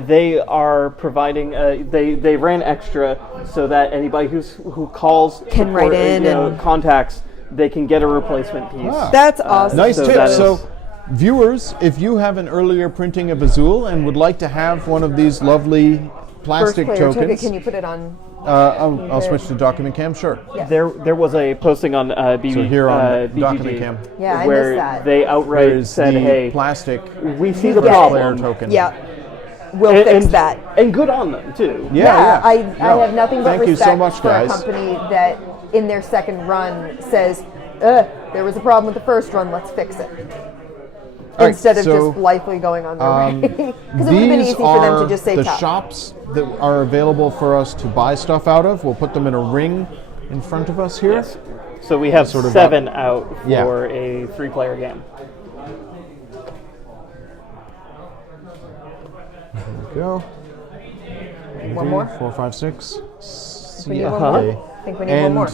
They are providing. They ran extra so that anybody who calls Can write in and- contacts, they can get a replacement piece. Ah. That's awesome. Nice So tip. that So, is- viewers, if you have an earlier printing of Azul and would like to have one of these lovely First plastic player token, tokens, can you put it on? I'll switch to document cam. Sure. Yeah. There was a posting on BB, So here on BGG, document cam. Yeah, I where missed that. they outright There's said, the "Hey, plastic we see the get it. player problem." token. Yeah, we'll And, fix and- that. and good on them too. Yeah. I No, have nothing but thank you respect so much, for guys. a company that in their second run says, there was a problem with the first run, let's fix it. right, instead of so, just blithely going on their way. Because it would have been these easy for them are to just say the top. shops that are available for us to buy stuff out of. We'll put them in a ring in front of us here. Yes. So we have Sort of 7 out for Yeah. a 3-player game. There we go. One more? 4, 5, 6. We need one more. I think we need one more.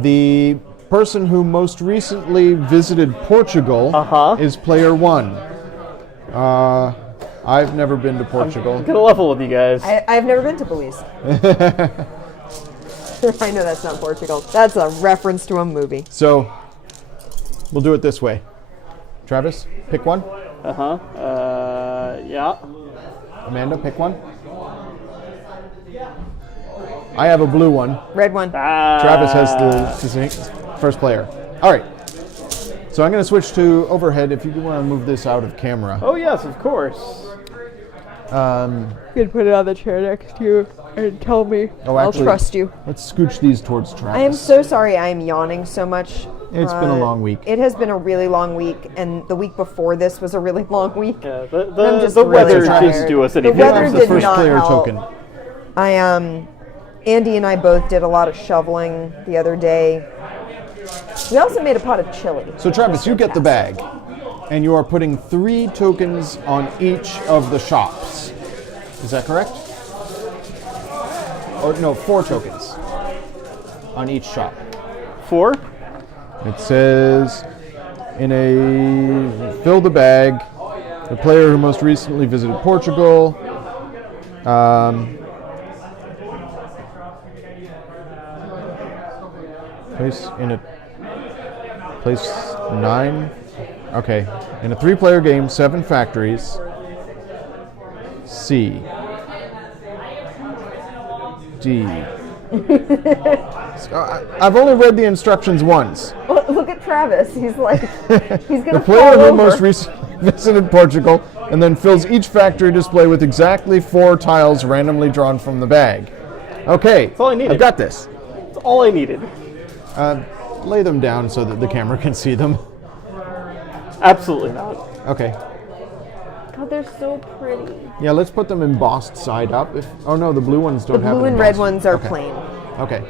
The person who most recently visited Portugal is player 1. I've never been to Portugal. I'm gonna level with you guys. I've never been to Belize. I know that's not Portugal. That's a reference to a movie. So, we'll do it this way. Travis, pick one. Yeah. Amanda, pick one. I have a blue one. Red one. Travis has the first player. All right. So I'm going to switch to overhead if you want to move this out of camera. Oh yes, of course. You can put it on the chair next to you and tell me. Oh, I'll actually, trust you. Let's scooch these towards Travis. I am so sorry I am yawning so much. It's been a long week. It has been a really long week, and the week before this was a really long week. Yeah, I'm just the really weather tired. didn't do us any The weather favors. the did first not player help. token. Andy and I both did a lot of shoveling the other day. We also made a pot of chili. So Travis, you get the bag, and you are putting 3 tokens on each of the shops. Is that correct? Or no, 4 tokens on each shop. 4? It says fill the bag, the player who most recently visited Portugal. Place 9. Okay. In a 3-player game, 7 factories. C. D. I've only read the instructions once. Look at Travis. He's like, he's going The to player fall who over. most recently visited Portugal and then fills each factory display with exactly 4 tiles randomly drawn from the bag. Okay. That's all I needed. I've got this. That's all I needed. Lay them down so that the camera can see them. Absolutely not. Okay. God, they're so pretty. Yeah, let's put them embossed side up. Oh no, the blue ones The don't have blue and embossed. red ones are Okay. plain. Okay.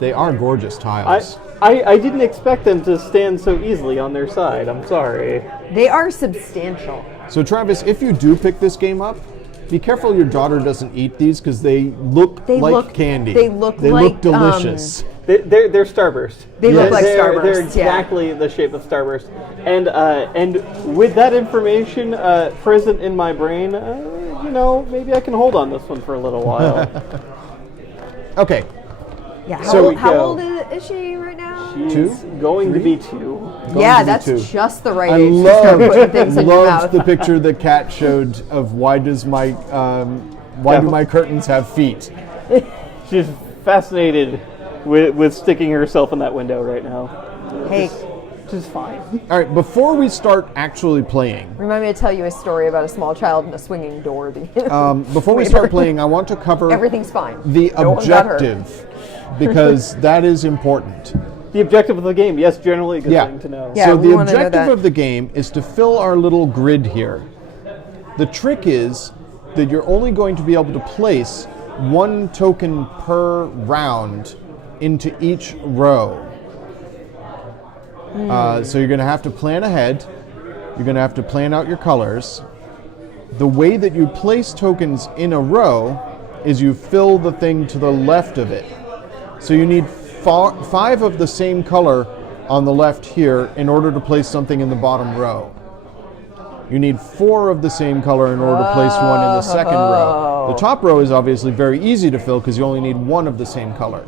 They are gorgeous tiles. I didn't expect them to stand so easily on their side. I'm sorry. They are substantial. So Travis, if you do pick this game up, be careful your daughter doesn't eat these because they look like candy. They look They like look delicious. They're Starburst. They look like They're Starburst, exactly the shape of Starburst. And with that information present in my brain, maybe I can hold on this one for a little while. Okay. Yeah. So how old is she right now? She's 2? going to 3? be 2. Yeah, to be that's 2. just the right I age to start putting things in your loved mouth. the picture that Kat showed of why do my curtains have feet? She's fascinated with sticking herself in that window right now. Hey, Which is fine. All right, before we start actually playing, remind me to tell you a story about a small child and a swinging door. before we start playing, I want to cover Everything's fine. the No one got hurt. objective because that is important. The objective of the game, yes, generally a good Yeah. thing to know. Yeah, So we the wanna know objective that. of the game is to fill our little grid here. The trick is that you're only going to be able to place 1 token per round into each row. So you're going to have to plan ahead. You're going to have to plan out your colors. The way that you place tokens in a row is you fill the thing to the left of it. So you need 5 of the same color on the left here in order to place something in the bottom row. You need 4 of the same color in order to place one in the second row. The top row is obviously very easy to fill because you only need 1 of the same color.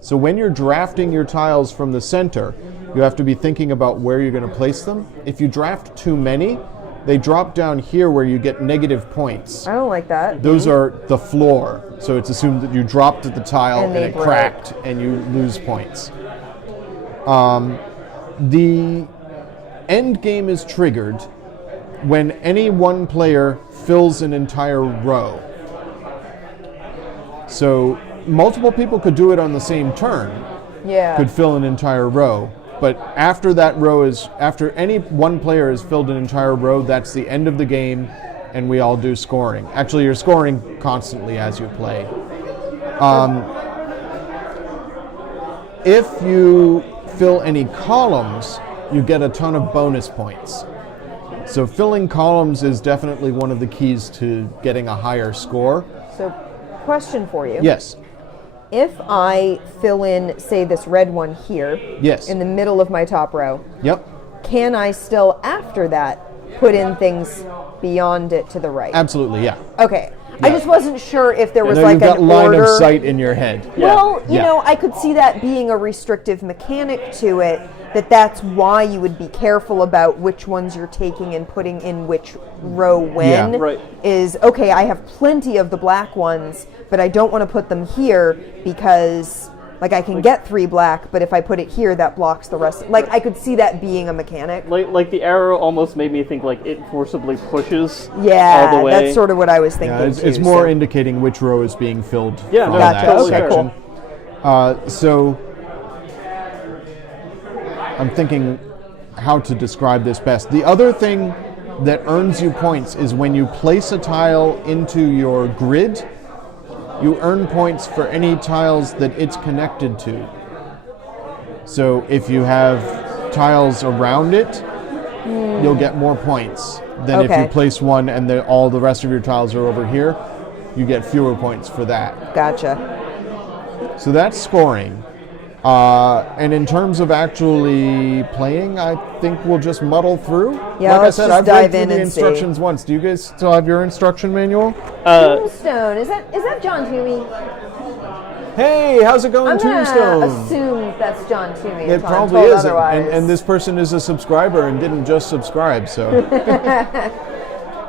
So when you're drafting your tiles from the center, you have to be thinking about where you're going to place them. If you draft too many, they drop down here where you get negative points. I don't like that. Those are the floor. So it's assumed that you dropped at the tile And and they it broke. cracked and you lose points. The end game is triggered when any one player fills an entire row. So multiple people could do it on the same turn, Yeah. could fill an entire row. But after that row after any one player has filled an entire row, that's the end of the game, and we all do scoring. Actually, you're scoring constantly as you play. If you fill any columns, you get a ton of bonus points. So filling columns is definitely one of the keys to getting a higher score. So, question for you. Yes. If I fill in, say, this red one here, Yes. in the middle of my top row, Yep. can I still, after that, put in things beyond it to the right? Absolutely, yeah. Okay. I just wasn't sure if there was Now like you've got an line order. of sight in your head. Well, you Yeah. know, I could see that being a restrictive mechanic to it, that's why you would be careful about which ones you're taking and putting in which row when. Yeah. Right. Is, okay, I have plenty of the black ones, but I don't want to put them here because, like, I can get 3 black, but if I put it here, that blocks the rest. Like, I could see that being a mechanic. Like the arrow almost made me think like it forcibly pushes Yeah, all the way. that's sort of what I was thinking. Yeah, it's too, more so. indicating which row is being filled Yeah, from no, that Gotcha. Okay, section. cool. So I'm thinking how to describe this best. The other thing that earns you points is when you place a tile into your grid, you earn points for any tiles that it's connected to. So if you have tiles around it, you'll get more points than if Okay. you place one and all the rest of your tiles are over here. You get fewer points for that. Gotcha. So that's scoring. And in terms of actually playing, I think we'll just muddle through. Yeah, like let's I said, just I've dive read through in the and see. instructions once. Do you guys still have your instruction manual? Tombstone. Is that John Toomey? Hey, how's it going, I'm gonna Tombstone? assume that's John Toomey. It until I'm probably told is, otherwise. and this person is a subscriber and didn't just subscribe, so.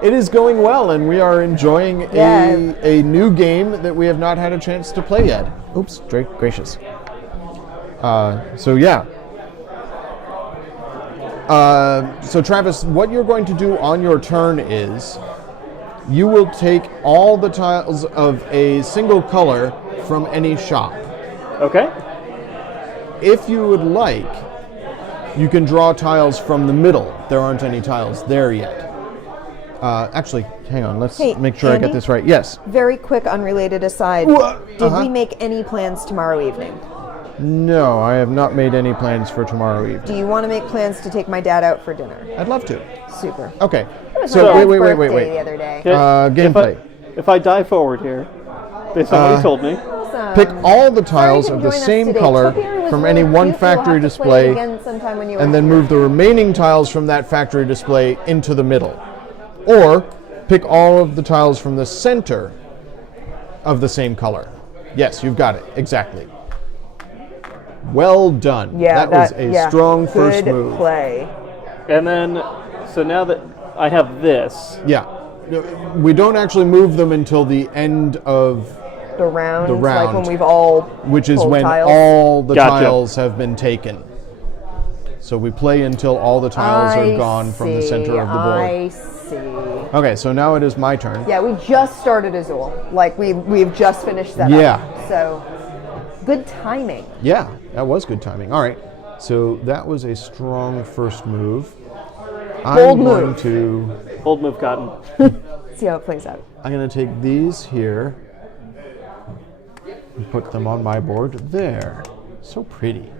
It is going well, and we are enjoying Yeah. a new game that we have not had a chance to play yet. Oops, gracious. So yeah. So Travis, what you're going to do on your turn is you will take all the tiles of a single color from any shop. Okay. If you would like, you can draw tiles from the middle. There aren't any tiles there yet. Actually, hang on. Let's Hey, make sure I Andy? get this right. Yes. Very quick, unrelated aside. Did Uh-huh. we make any plans tomorrow evening? No, I have not made any plans for tomorrow evening. Do you want to make plans to take my dad out for dinner? I'd love to. Super. Okay. It was So my dad's wait. birthday the other day. Gameplay. If I die forward here, based on what you told me, Awesome. Pick all the tiles Sorry of you the couldn't join us same today. color Topiary was from really any one cute. We'll factory have to play it display, again sometime when you and were then here. move the remaining tiles from that factory display into the middle. Or pick all of the tiles from the center of the same color. Yes, you've got it. Exactly. Well done. Yeah, that was a strong first Good move. play. and then so now that I have this, Yeah. We don't actually move them until the end of, The round, The like round. when we've all which is pulled when tiles. all the Gotcha. tiles have been taken. So we play until all the tiles are gone from the center of the board. I see. Okay, so now it is my turn. Yeah, we just started Azul. Like we've just finished that Yeah. up. So good timing. Yeah, that was good timing. All right, so that was a strong first move. Bold I'm going move. to old move cotton. See how it plays out. I'm going to take these here and put them on my board there. So pretty.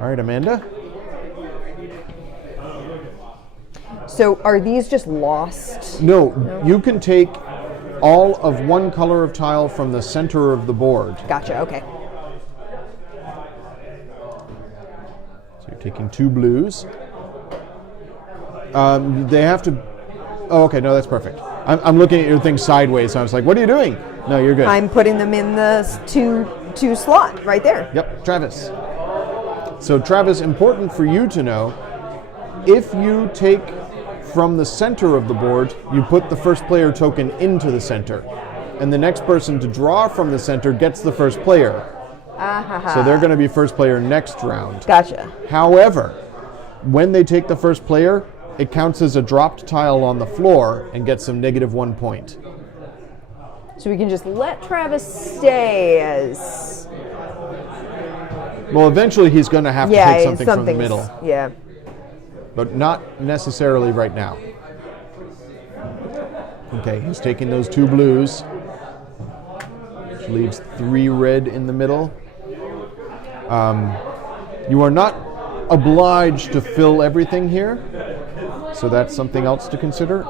All right, Amanda. So are these just lost? No, you can take all of one color of tile from the center of the board. Gotcha. Okay. So you're taking 2 blues. They have to. Oh, okay. No, that's perfect. I'm looking at your thing sideways, so I was like, "What are you doing?" No, you're good. I'm putting them in the two slot right there. Yep, Travis. So, Travis, important for you to know, if you take from the center of the board, you put the first player token into the center. And the next person to draw from the center gets the first player. So they're going to be first player next round. Gotcha. However, when they take the first player, it counts as a dropped tile on the floor and gets them -1 point. So we can just let Travis stay as Well, eventually he's going to have to take something from the something's- middle, Yeah. but not necessarily right now. Okay, he's taking those 2 blues, which leaves 3 red in the middle. You are not obliged to fill everything here, so that's something else to consider.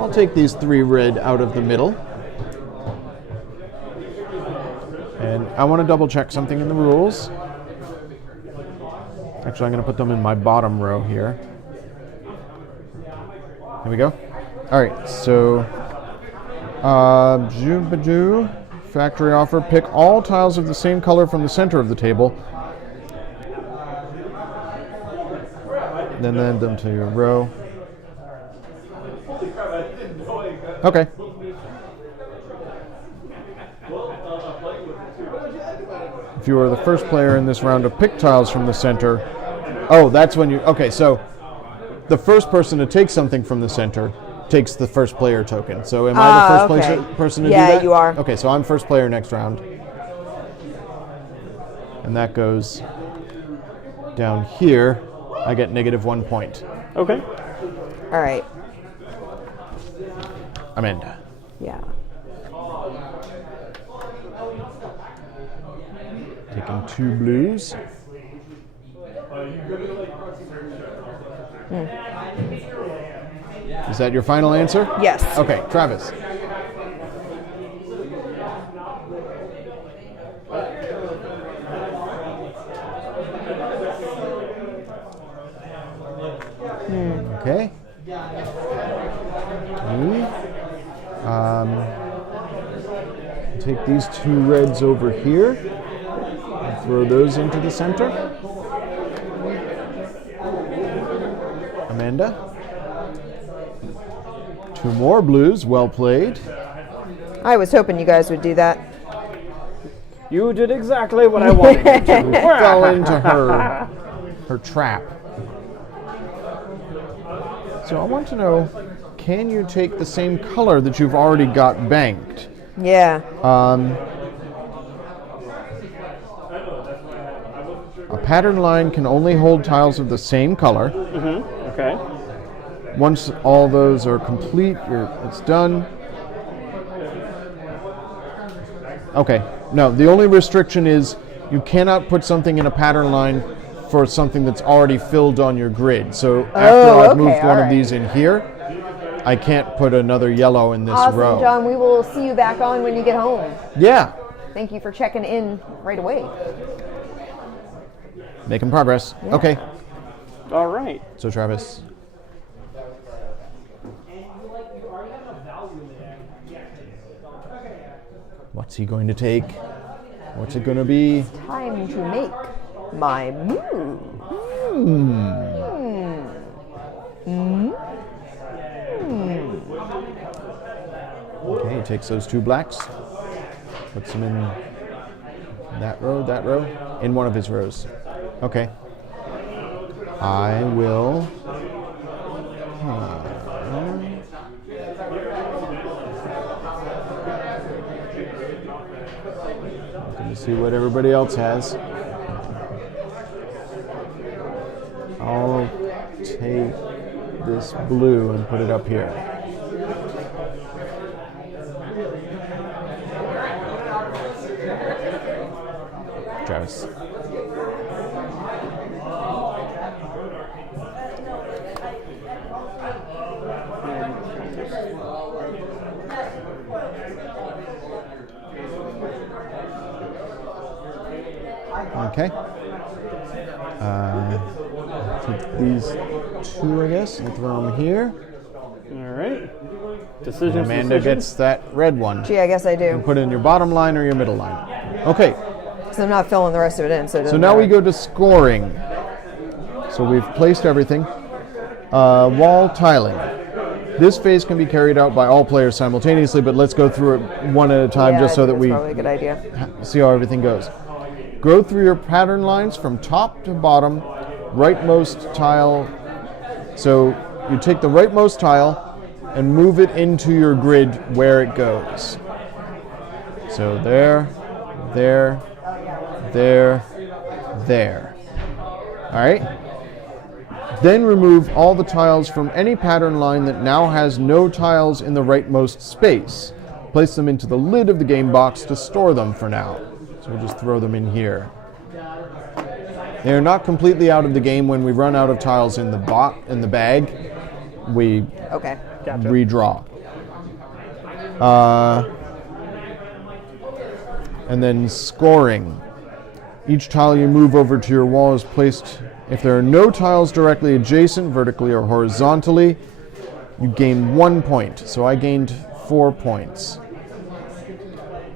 I'll take these 3 red out of the middle. And I want to double check something in the rules. Actually, I'm going to put them in my bottom row here. Here we go. All right, so factory offer. Pick all tiles of the same color from the center of the table. Then add them to your row. Okay. If you are the first player in this round to pick tiles from the center, that's when you. Okay, so the first person to take something from the center takes the first player token. So am I the first person to do that? Yeah, you are. Okay, so I'm first player next round. And that goes down here. I get -1 point. Okay. All right. Amanda. Yeah. Taking 2 blues. Is that your final answer? Yes. Okay, Travis. Okay. Take these 2 reds over here and throw those into the center. Amanda. 2 more blues. Well played. I was hoping you guys would do that. You did exactly what I wanted you to. Fell into her trap. So I want to know, can you take the same color that you've already got banked? Yeah. A pattern line can only hold tiles of the same color. Okay. Once all those are complete, it's done. Okay. No, the only restriction is you cannot put something in a pattern line for something that's already filled on your grid. So after I've moved one of these in here, I can't put another yellow in this row. Awesome, John. We will see you back on when you get home. Yeah. Thank you for checking in right away. Making progress. Yeah. Okay. All right. So Travis. What's he going to take? What's it going to be? Time to make my move. Okay, he takes those 2 blacks, puts them in that row, in one of his rows. Okay. I will. Looking to see what everybody else has. I'll take this blue and put it up here. Travis. Okay. Take these 2, I guess, and throw them here. All right. And Decisions. Amanda gets that red one. Gee, I guess I do. Put it in your bottom line or your middle line. Okay. Because I'm not filling the rest of it in. So So now we go to scoring. So we've placed everything. Wall tiling. This phase can be carried out by all players simultaneously, but let's go through it one at a time just so that we Probably a good idea. see how everything goes. Go through your pattern lines from top to bottom, rightmost tile. So you take the rightmost tile and move it into your grid where it goes. So there, there, there, there. All right. Then remove all the tiles from any pattern line that now has no tiles in the rightmost space. Place them into the lid of the game box to store them for now. So we'll just throw them in here. They are not completely out of the game. When we run out of tiles in the bag, we Okay. Gotcha. redraw. And then scoring. Each tile you move over to your wall is placed. If there are no tiles directly adjacent, vertically or horizontally, you gain 1 point. So I gained 4 points.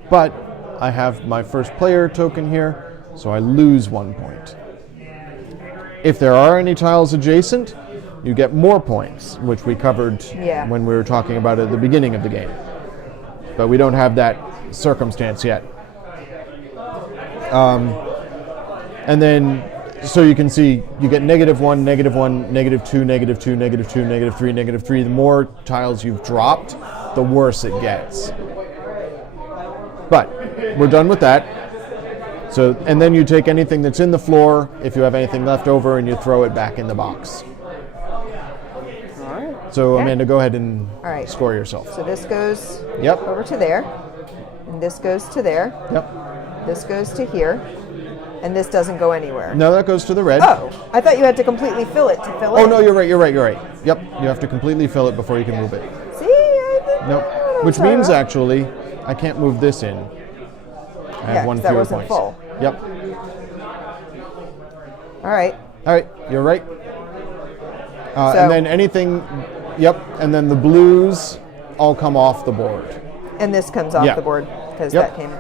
But I have my first player token here, so I lose 1 point. If there are any tiles adjacent, you get more points, which we covered when we were talking about it at the beginning of the game. But we don't have that circumstance yet. And then, so you can see, you get -1, -1, -2, -2, -2, -3, -3. The more tiles you've dropped, the worse it gets. But we're done with that. So, and then you take anything that's in the floor, if you have anything left over, and you throw it back in the box. All right. So Amanda, go ahead and All right. score yourself. So this goes Yep. over to there, and this goes to there, Yep. this goes to here, and this doesn't go anywhere. No, that goes to the red. Oh, I thought you had to completely fill it to fill it. Oh no, you're right. Yep, you have to completely fill it before you can move it. See, I think Nope. Which means actually, I can't move this in. I have 1 'cause that fewer wasn't points. full. Yep. All right. All right, you're right. So- And then anything, yep, and then the blues all come off the board. And this comes off Yeah. the board because Yep. that came.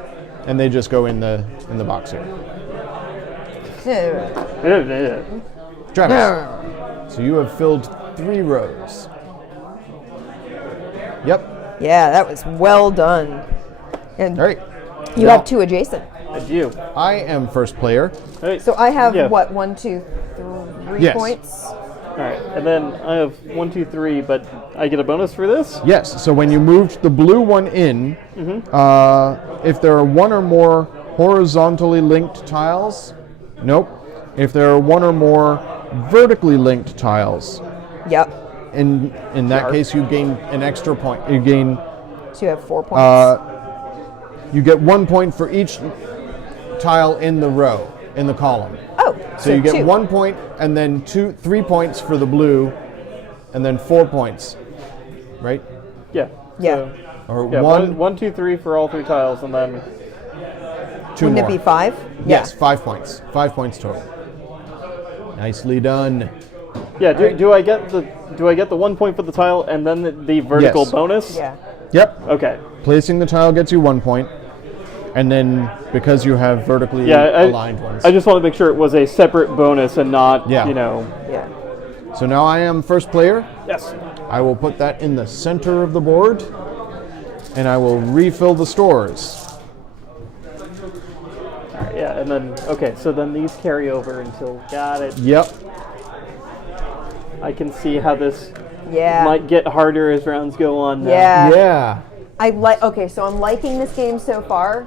And they just go in the box here. Travis, so you have filled 3 rows. Yep, Yeah, that was well done. And all right. you have 2 adjacent. I do. I am first player. All right. So I have Yeah. what, 1, 2, 3 Yes. points? All right. And then I have 1, 2, 3, but I get a bonus for this? Yes, so when you moved the blue one in, if there are 1 or more horizontally linked tiles, nope. If there are 1 or more vertically linked tiles, Yep. in that case you gain an extra point. You gain, So you have 4 points. you get 1 point for each tile in the row, in the column. Oh, So you get 2. 1 point, and then 3 points for the blue, and then 4 points, right? Yeah. Yeah. So, Or yeah. 1, 1, 2, 3 for all 3 tiles, and then 2 Wouldn't more. it be 5? Yes, 5 points. 5 points total. Nicely done. yeah. Do I get the 1 point for the tile and then the vertical Yes. bonus? Yeah. Yep. Okay. Placing the tile gets you 1 point, and then because you have vertically Yeah. aligned ones. I just want to make sure it was a separate bonus and not Yeah. Yeah. So now I am first player. Yes. I will put that in the center of the board, and I will refill the stores. All right, yeah. And then so then these carry over until got it. Yep. I can see how this Yeah. might get harder as rounds go on now. Yeah. Yeah. Okay, so I'm liking this game so far,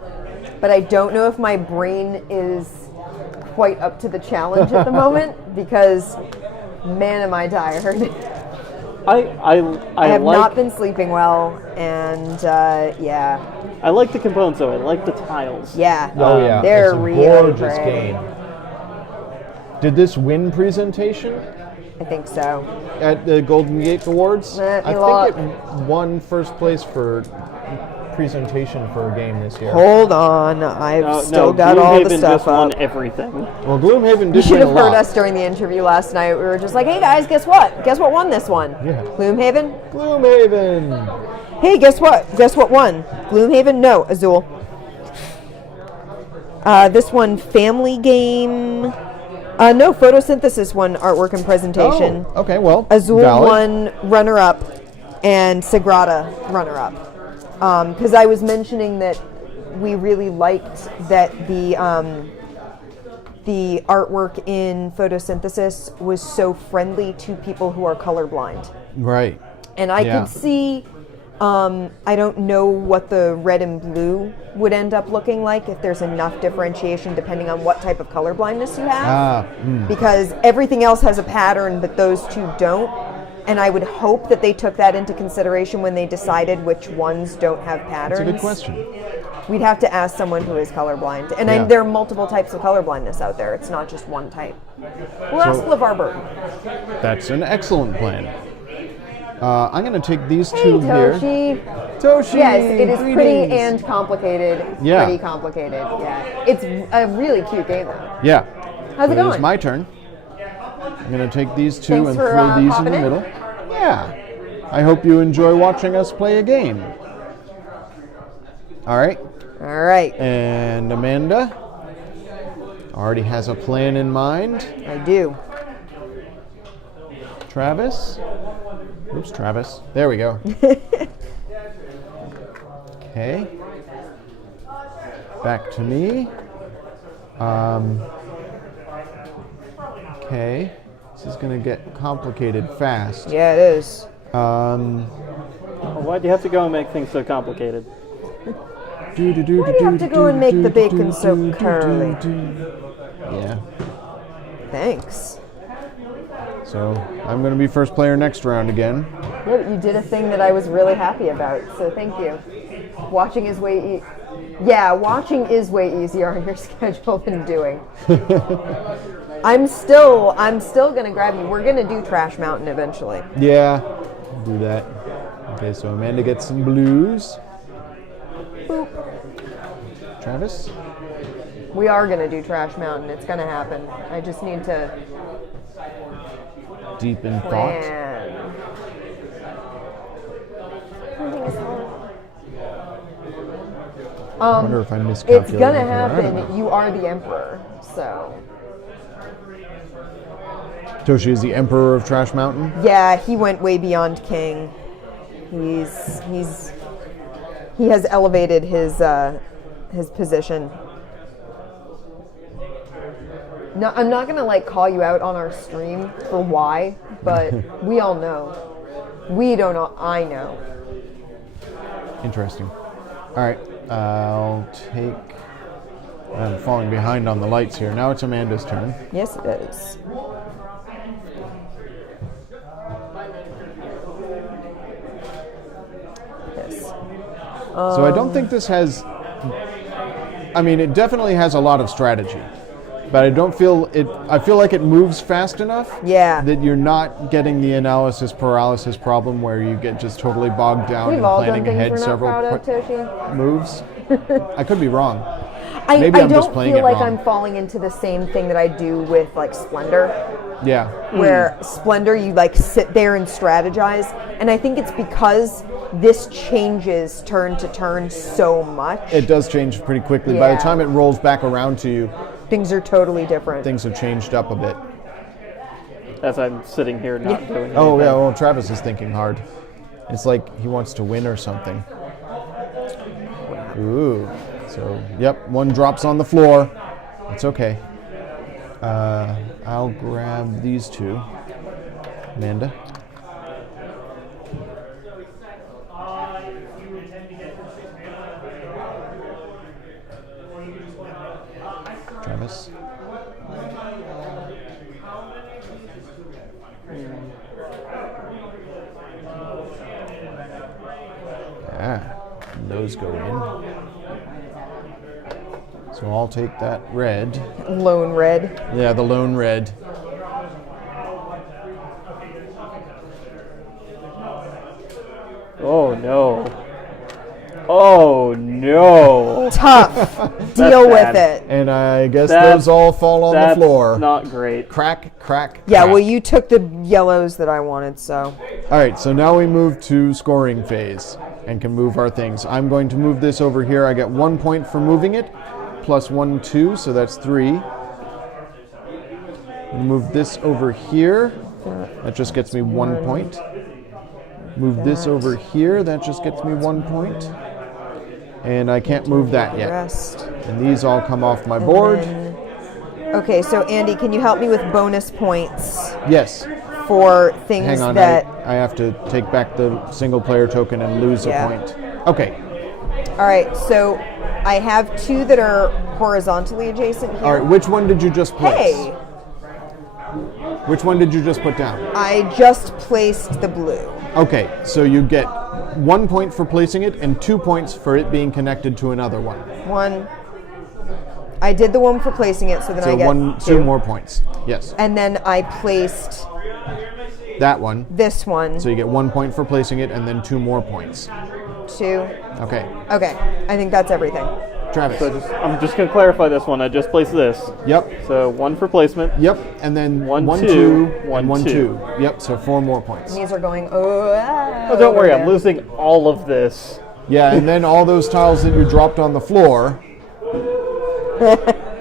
but I don't know if my brain is quite up to the challenge at the moment because, man, am I tired. I have like not been sleeping well, and yeah. I like the components though. I like the tiles. Yeah. Oh yeah. They're It's a really gorgeous pretty. game. Did this win presentation I think so. at the Golden Gate Awards? Let me I look. think it won first place for presentation for a game this year. Hold on, I've still got Gloomhaven all the stuff just won up. everything. Well, Gloomhaven You did should win a have heard lot. us during the interview last night. We were just like, hey guys, guess what? Guess what won this one? Yeah. Gloomhaven? Gloomhaven. Hey, guess what? Guess what won? Gloomhaven? No, Azul. This one, Family Game. No, Photosynthesis won Artwork and Presentation. Oh, okay, well, Azul valid. won Runner-Up, and Sagrada Runner-Up. Because I was mentioning that we really liked that the artwork in Photosynthesis was so friendly to people who are colorblind. Right. And I Yeah. could see I don't know what the red and blue would end up looking like, if there's enough differentiation depending on what type of color blindness you have. Because everything else has a pattern, but those two don't. And I would hope that they took that into consideration when they decided which ones don't have patterns. That's a good question. We'd have to ask someone who is colorblind. And there are multiple types of colorblindness out there. It's not just one type. We'll ask LeVar Burton. That's an excellent plan. I'm going to take these two here. Toshi! Yes, it is greetings. pretty and complicated. Yeah. Pretty complicated, yeah. It's a really cute game, though. Yeah. How's it going? It's my turn. I'm going to take these two Thanks and for, throw these in popping the in. middle. Yeah. I hope you enjoy watching us play a game. All right. All right. And Amanda already has a plan in mind. I do. Travis. Oops, Travis. There we go. Okay. Back to me. Okay. This is going to get complicated fast. Yeah, it is. Well, why do you have to go and make things so complicated? Why do you have to go and make the bacon so curly? Yeah. Thanks. So I'm going to be first player next round again. Yeah, but you did a thing that I was really happy about, so thank you. Watching is way watching is way easier on your schedule than doing. I'm still gonna grab you. We're gonna do Trash Mountain eventually. Yeah, do that. Okay, so Amanda gets some blues. Boop. Travis? We are gonna do Trash Mountain. It's gonna happen. I just need to Deep in thought. plan. I wonder if I miscalculated. It's gonna here. I don't happen. know. You are the emperor, so. Toshi is the emperor of Trash Mountain. Yeah, he went way beyond king. He has elevated his position. No, I'm not gonna call you out on our stream for why, but we all know. We don't know. I know. Interesting. All right, I'll take. I'm falling behind on the lights here. Now it's Amanda's turn. Yes, it is. Yes. So I don't think this has. I mean, it definitely has a lot of strategy, but I don't feel it. I feel like it moves fast enough. Yeah. That you're not getting the analysis paralysis problem where you get just totally bogged down We've in all done planning things ahead we're not several proud of, Toshi. moves. I could be wrong. I I'm just don't playing feel it like wrong. I'm falling into the same thing that I do with Splendor, Yeah. where Splendor you sit there and strategize, and I think it's because this changes turn to turn so much. It does change pretty quickly. By the Yeah. time it rolls back around to you, Things are totally different. things have changed up a bit. As I'm sitting here not doing anything. Oh yeah, well Travis is thinking hard. It's like he wants to win or something. Ooh. So, yep, one drops on the floor. It's okay. I'll grab these two. Amanda. Travis. Yeah, those go in. So I'll take that red. Lone red. Yeah, the lone red. Oh no. Oh no. Tough. Deal with bad. it. And I guess That's- those all fall on the That's floor. not great. Crack, crack, Yeah, crack. well, you took the yellows that I wanted, so. All right, so now we move to scoring phase and can move our things. I'm going to move this over here. I get 1 point for moving it, plus 1, 2, so that's 3. I'm gonna move this over here. That just gets me 1 point. Move this over here. That just gets me 1 point. And I can't move that yet. Rest. And these all come off my board. Okay, so Andy, can you help me with bonus points? Yes. for things Hang on, that. I have to take back the single player token and lose Yeah. a point. Okay. All right, so I have 2 that are horizontally adjacent here. All right, which one did you just place? Hey, Which one did you just put down? I just placed the blue. Okay, so you get 1 point for placing it and 2 points for it being connected to another one. 1. I did the one for placing it, so then I So get 2 more points. Yes. And then I placed That one. this one. So you get 1 point for placing it and then 2 more points. 2. Okay. Okay, I think that's everything. Travis. So I'm just going to clarify this one. I just placed this. Yep. So 1 for placement. Yep. And then 1, 1, 2, 2, 1, 1, 2. 2. Yep. So 4 more points. These are going. Oh, don't worry. I'm losing all of this. Yeah, and then all those tiles that you dropped on the floor.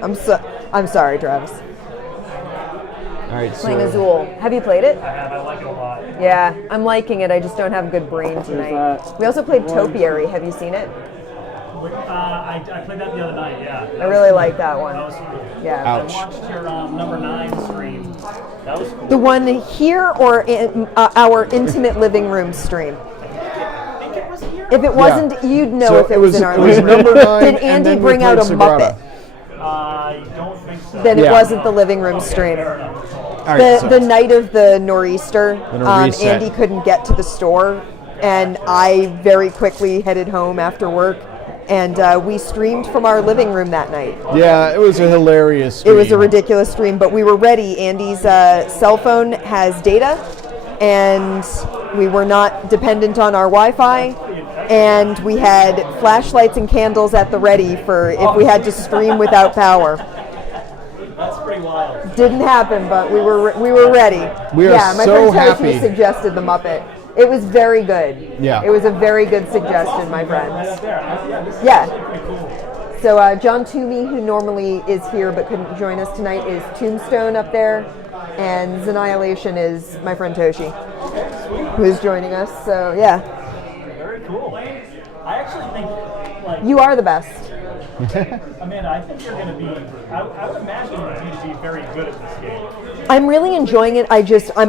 I'm sorry, Travis. All right. Playing So Azul. Have you played it? I have. I like it a lot. Yeah, I'm liking it. I just don't have a good brain tonight. that. We also played Topiary. Have you seen it? I played that the other night. Yeah. I really like that one. That was cool. Yeah. Ouch. I watched your number 9 stream. That was cool. The one here or in our intimate living room stream? I think it was here. If it wasn't, you'd know So if it was in our it was living room. number 9. Did and Andy then we bring out a played Muppet? Sagrada. I don't think so. Then it Yeah. wasn't the living room stream. All right. The night of the nor'easter, nor'easter. Andy couldn't get to the store, and I very quickly headed home after work, and we streamed from our living room that night. Yeah, it was a hilarious It stream. was a ridiculous stream, but we were ready. Andy's cell phone has data, and we were not dependent on our Wi-Fi, and we had flashlights and candles at the ready for if we had to stream without power. That's pretty wild. Didn't happen, but we were ready. We are yeah, my so friend happy. Toshi suggested the Muppet. It was very good. Yeah. It was a very good suggestion, my friends. This Yeah. is pretty cool. So John Toomey, who normally is here but couldn't join us tonight, is Tombstone up there, and Annihilation is my friend Toshi, who is joining us. So yeah, Very cool. I actually think, like, you are the best. Amanda, I think you're going to be, I would imagine you to be very good at this game. I'm really enjoying it.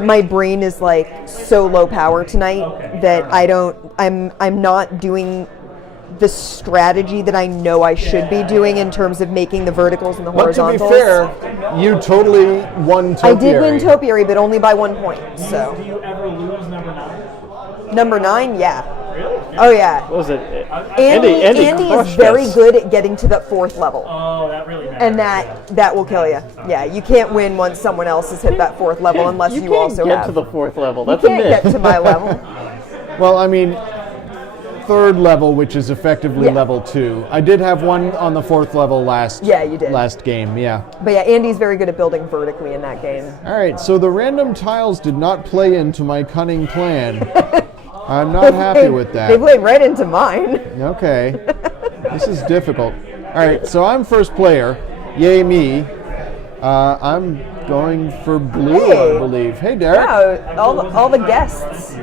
My brain is like so low power tonight that I'm not doing the strategy that I know I should be doing in terms of making the verticals and the But to be horizontals. fair, you totally won Topiary. I did win Topiary, but only by 1 point. So Do you ever lose number 9? number 9, yeah. Really? Oh yeah. What was it? Andy is crushed very us. good at getting to the 4th level. Oh, that really matters. And that will kill you. Yeah, you can't win once someone else has hit that 4th level unless you, can't also get have. to the 4th level. You That's a can't myth. get to my level. Well, I mean, 3rd level, which is effectively Yeah. level 2. I did have one on the 4th level last. Yeah, you did. Last game, yeah. But yeah, Andy's very good at building vertically in that game. All right, so the random tiles did not play into my cunning plan. I'm not happy with that. They played right into mine. Okay. This is difficult. All right, so I'm first player. Yay me. I'm going for blue, Hey. I believe. Hey, Derek. Wow, all the guests.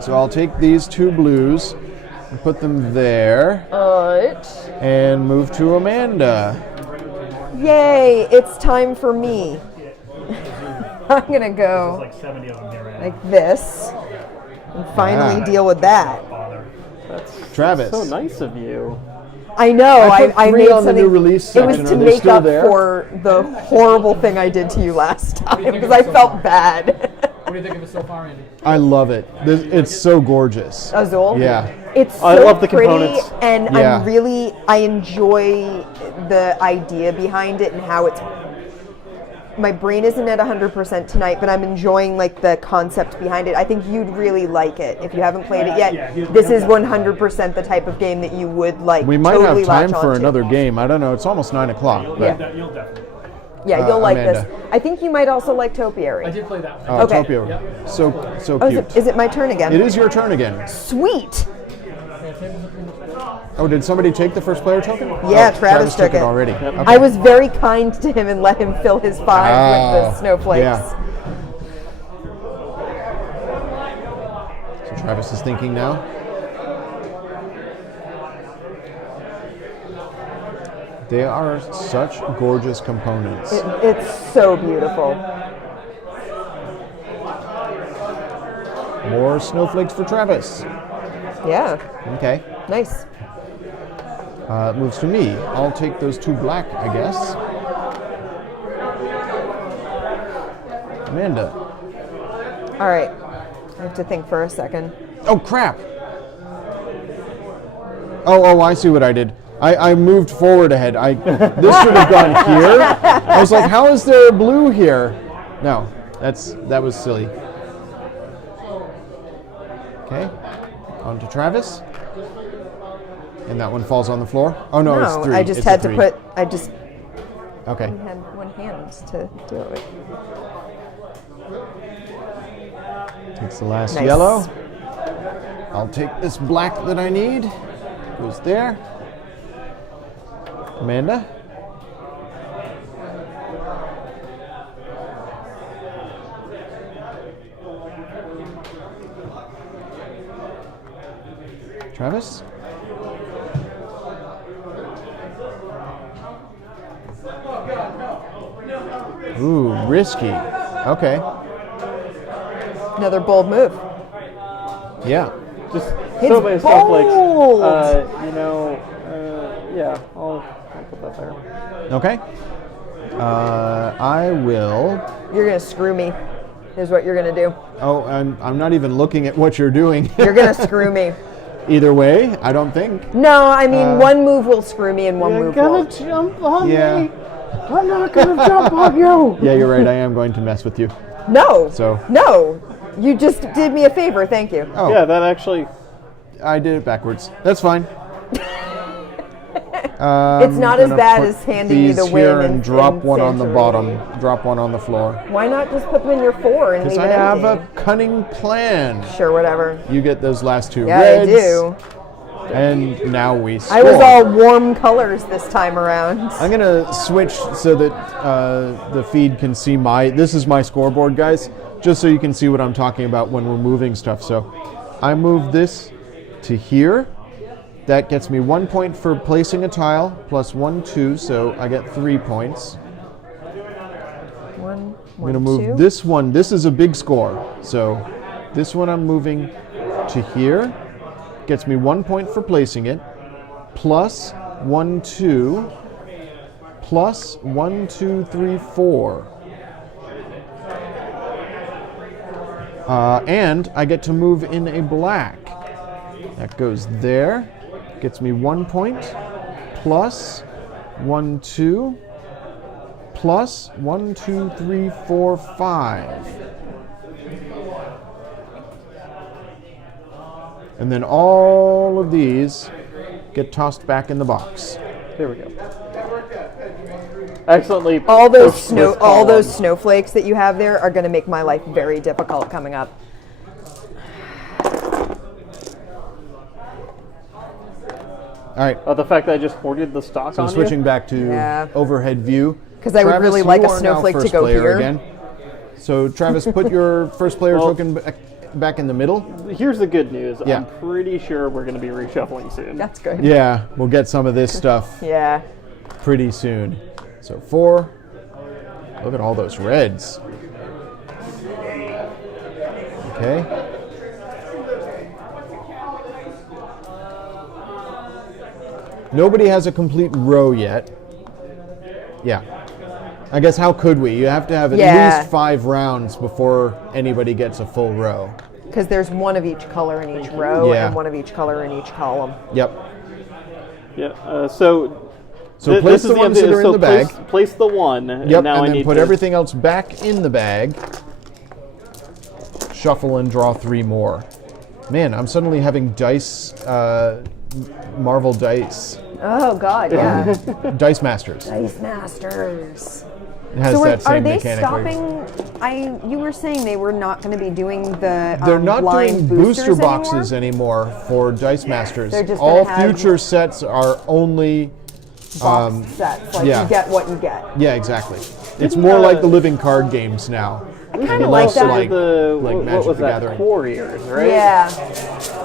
So I'll take these 2 blues and put them there and move to Amanda. Yay, it's time for me. I'm gonna There's go like 70 of them here right now. like this and finally Yeah. deal with that. Father. Travis. So nice of you. I know. I put I 3 made on the something. new release It was section. to Are they make still up there? for the horrible thing I did to you last time because I felt bad. What do you think of it so far, Andy? I love it. It's so gorgeous. Azul. Yeah. It's so I love the pretty, components. and Yeah. I enjoy the idea behind it and how it's. My brain isn't at 100% tonight, but I'm enjoying like the concept behind it. I think you'd really like it if you haven't played it yet. Yeah, This is 100% the type of game that you would like. We might totally have time latch for onto. another game. I don't know. It's almost 9 o'clock. You'll, but- you'll definitely. Yeah, you'll like Amanda. this. I think you might also like Topiary. I did play that one. Oh, Okay. Topiary. So Oh, cute. is it my turn again? It is your turn again. Sweet. Oh, did somebody take the first player token? Yeah, Oh, Travis took it. already. Okay. I was very kind to him and let him fill his 5 with the Oh, snowflakes. yeah. So Travis is thinking now. They are such gorgeous components. It's so beautiful. More snowflakes for Travis. Yeah. Okay. Nice. It moves to me. I'll take those 2 black, I guess. Amanda. All right. I have to think for a second. Oh, crap. Oh, I see what I did. I moved forward ahead. This should have gone here. I was like, how is there blue here? No, that was silly. Okay, on to Travis. And that one falls on the floor. Oh no, it's 3. I just It's had a to 3. put. I just Okay. had one hand to do it with. Takes the last Nice. yellow. I'll take this black that I need. Goes there. Amanda. Travis. Ooh, risky. Okay. Another bold move. Yeah. Just It's so many snowflakes. bold. Yeah, I'll put that there. Okay. I will. You're gonna screw me. Is what you're gonna do. Oh, I'm not even looking at what you're doing. You're gonna screw me. Either way, I don't think. No, I mean one move will screw me and one move won't. Jump on Yeah. I'm not gonna jump on you. Yeah, you're right. I am going to mess with you. No. So- No. You just did me a favor. Thank you. Oh, Yeah, that actually. I did it backwards. That's fine. It's not as bad as handing you the win here and drop in one on the Santorini. bottom. Drop one on the floor. Why not just put them in your 4 and Because leave I it have empty? a cunning plan. Sure, whatever. You get those last 2 Yeah, reds. I do. And now we score. I was all warm colors this time around. I'm gonna switch so that the feed can see this is my scoreboard, guys, just so you can see what I'm talking about when we're moving stuff. So I move this to here. That gets me 1 point for placing a tile, plus 1, 2, so I get 3 points. One, I'm gonna move this one. This is a big score. So this one I'm moving to here. Gets me 1 point for placing it, plus 1, 2, plus 1, 2, 3, 4. And I get to move in a black. That goes there. Gets me 1 point, plus 1, 2, plus 1, 2, 3, 4, 5. And then all of these get tossed back in the box. There we go. Excellently. All those pushed this all those column. snowflakes that you have there are going to make my life very difficult coming up. All right, The fact that I just hoarded the stock so on I'm switching you. back to Yeah. overhead view. 'Cause I would Travis, really you like a are now snowflake to first go player here. Again. So Travis, put your first player Well- token back in the middle. Here's the good news. Yeah. I'm pretty sure we're going to be reshuffling soon. That's good. Yeah, we'll get some of this stuff Yeah. pretty soon. So 4. Look at all those reds. Okay. Nobody has a complete row yet. Yeah. I guess how could we? You have to have at Yeah. least 5 rounds before anybody gets a full row. Because there's one of each color in each row Yeah. and one of each color in each column. Yep. Yeah. So place this the is ones that are in the bag. Place the one. Yep, And now I and need then put to, everything else back in the bag. Shuffle and draw 3 more. Man, I'm suddenly having dice, Marvel dice, Oh God, yeah. Dice Masters. Dice Masters. It has So that are same they mechanic. where- stopping? You were saying they were not going to be doing the They're not blind doing booster boxes anymore? for Dice Masters. They're just All gonna have- future sets are only. Box sets, like yeah. you get what you get. Yeah, exactly. It's more like the living card games now. Kinda like Less that. like what Magic was the that? Gathering. Warriors, right? Yeah,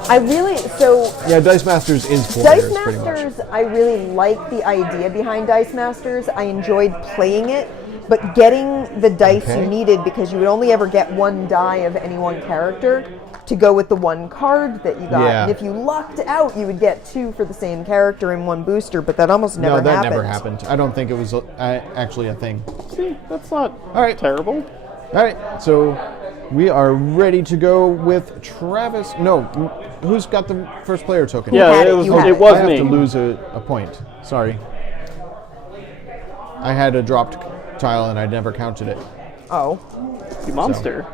I really so. Yeah, Dice Masters is Dice Warriors, pretty much. Masters, I really like the idea behind Dice Masters. I enjoyed playing it, but getting the dice Okay. you needed because you would only ever get 1 die of any one character to go with the one card that you got. Yeah. And if you lucked out, you would get 2 for the same character in one booster, but that almost never No, happened. that never happened. I don't think it was actually a thing. See, that's not All right. terrible. All right, so we are ready to go with Travis. No, who's got the first player token? Yeah, had it it? was, You had it it. was I have me. to lose a point. Sorry. I had a dropped tile and I never counted it. Oh, You monster.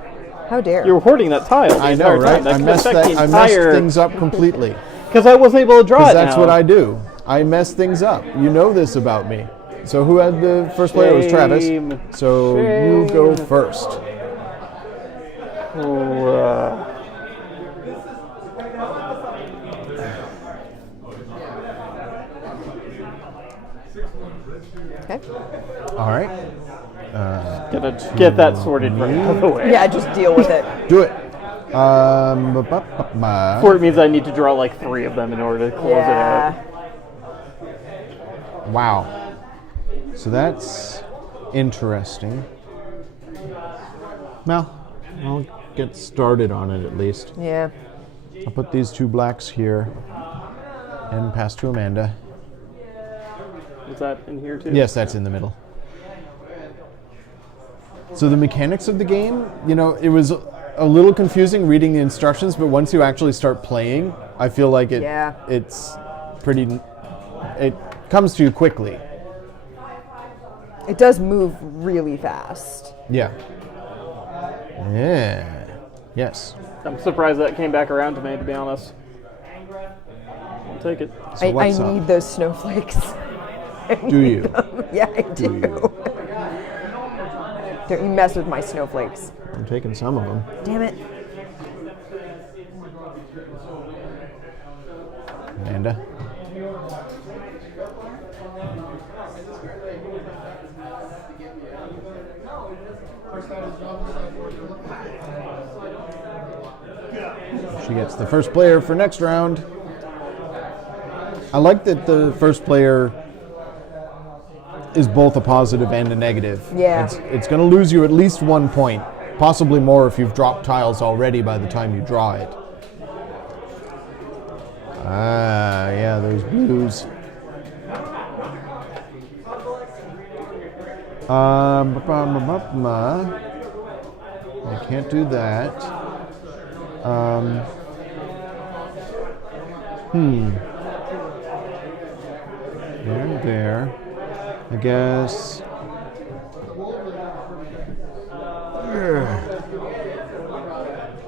how dare. You were hoarding that tile. I know, right? I messed things up completely. Because I wasn't able to draw it That's now. what I do. I mess things up. You know this about me. So who had the first player? It was Travis. Shame. So you go first. Okay. All right. Gotta get that sorted right out of the way. Yeah, just deal with it. Do it. Or it means I need to draw like 3 of them in order to close it out. Wow. So that's interesting. Well, I'll get started on it at least. Yeah. I'll put these 2 blacks here and pass to Amanda. Is that in here too? Yes, that's in the middle. So the mechanics of the game, you know, it was a little confusing reading the instructions, but once you actually start playing, I feel like it's pretty, it comes to you quickly. It does move really fast. Yeah. Yeah. Yes. I'm surprised that came back around to me, to be honest. I'll take it. So I what's up? need those snowflakes. Do you? Yeah, I do. you? Don't you mess with my snowflakes. I'm taking some of them. Damn it. Amanda. She gets the first player for next round. I like that the first player is both a positive and a negative. Yeah. It's going to lose you at least 1 point, possibly more if you've dropped tiles already by the time you draw it. Ah, yeah, those blues. I can't do that. There and there. I guess.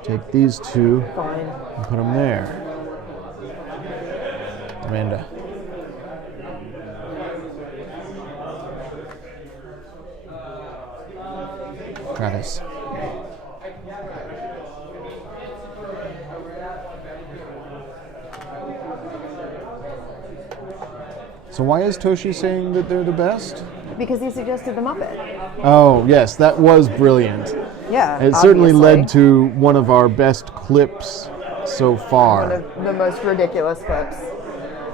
Take these 2 Fine. and put them there. Amanda. Travis. So why is Toshi saying that they're the best? Because he suggested the Muppet. Oh, yes, that was brilliant. Yeah. It certainly obviously. led to one of our best clips so far. One of the most ridiculous clips.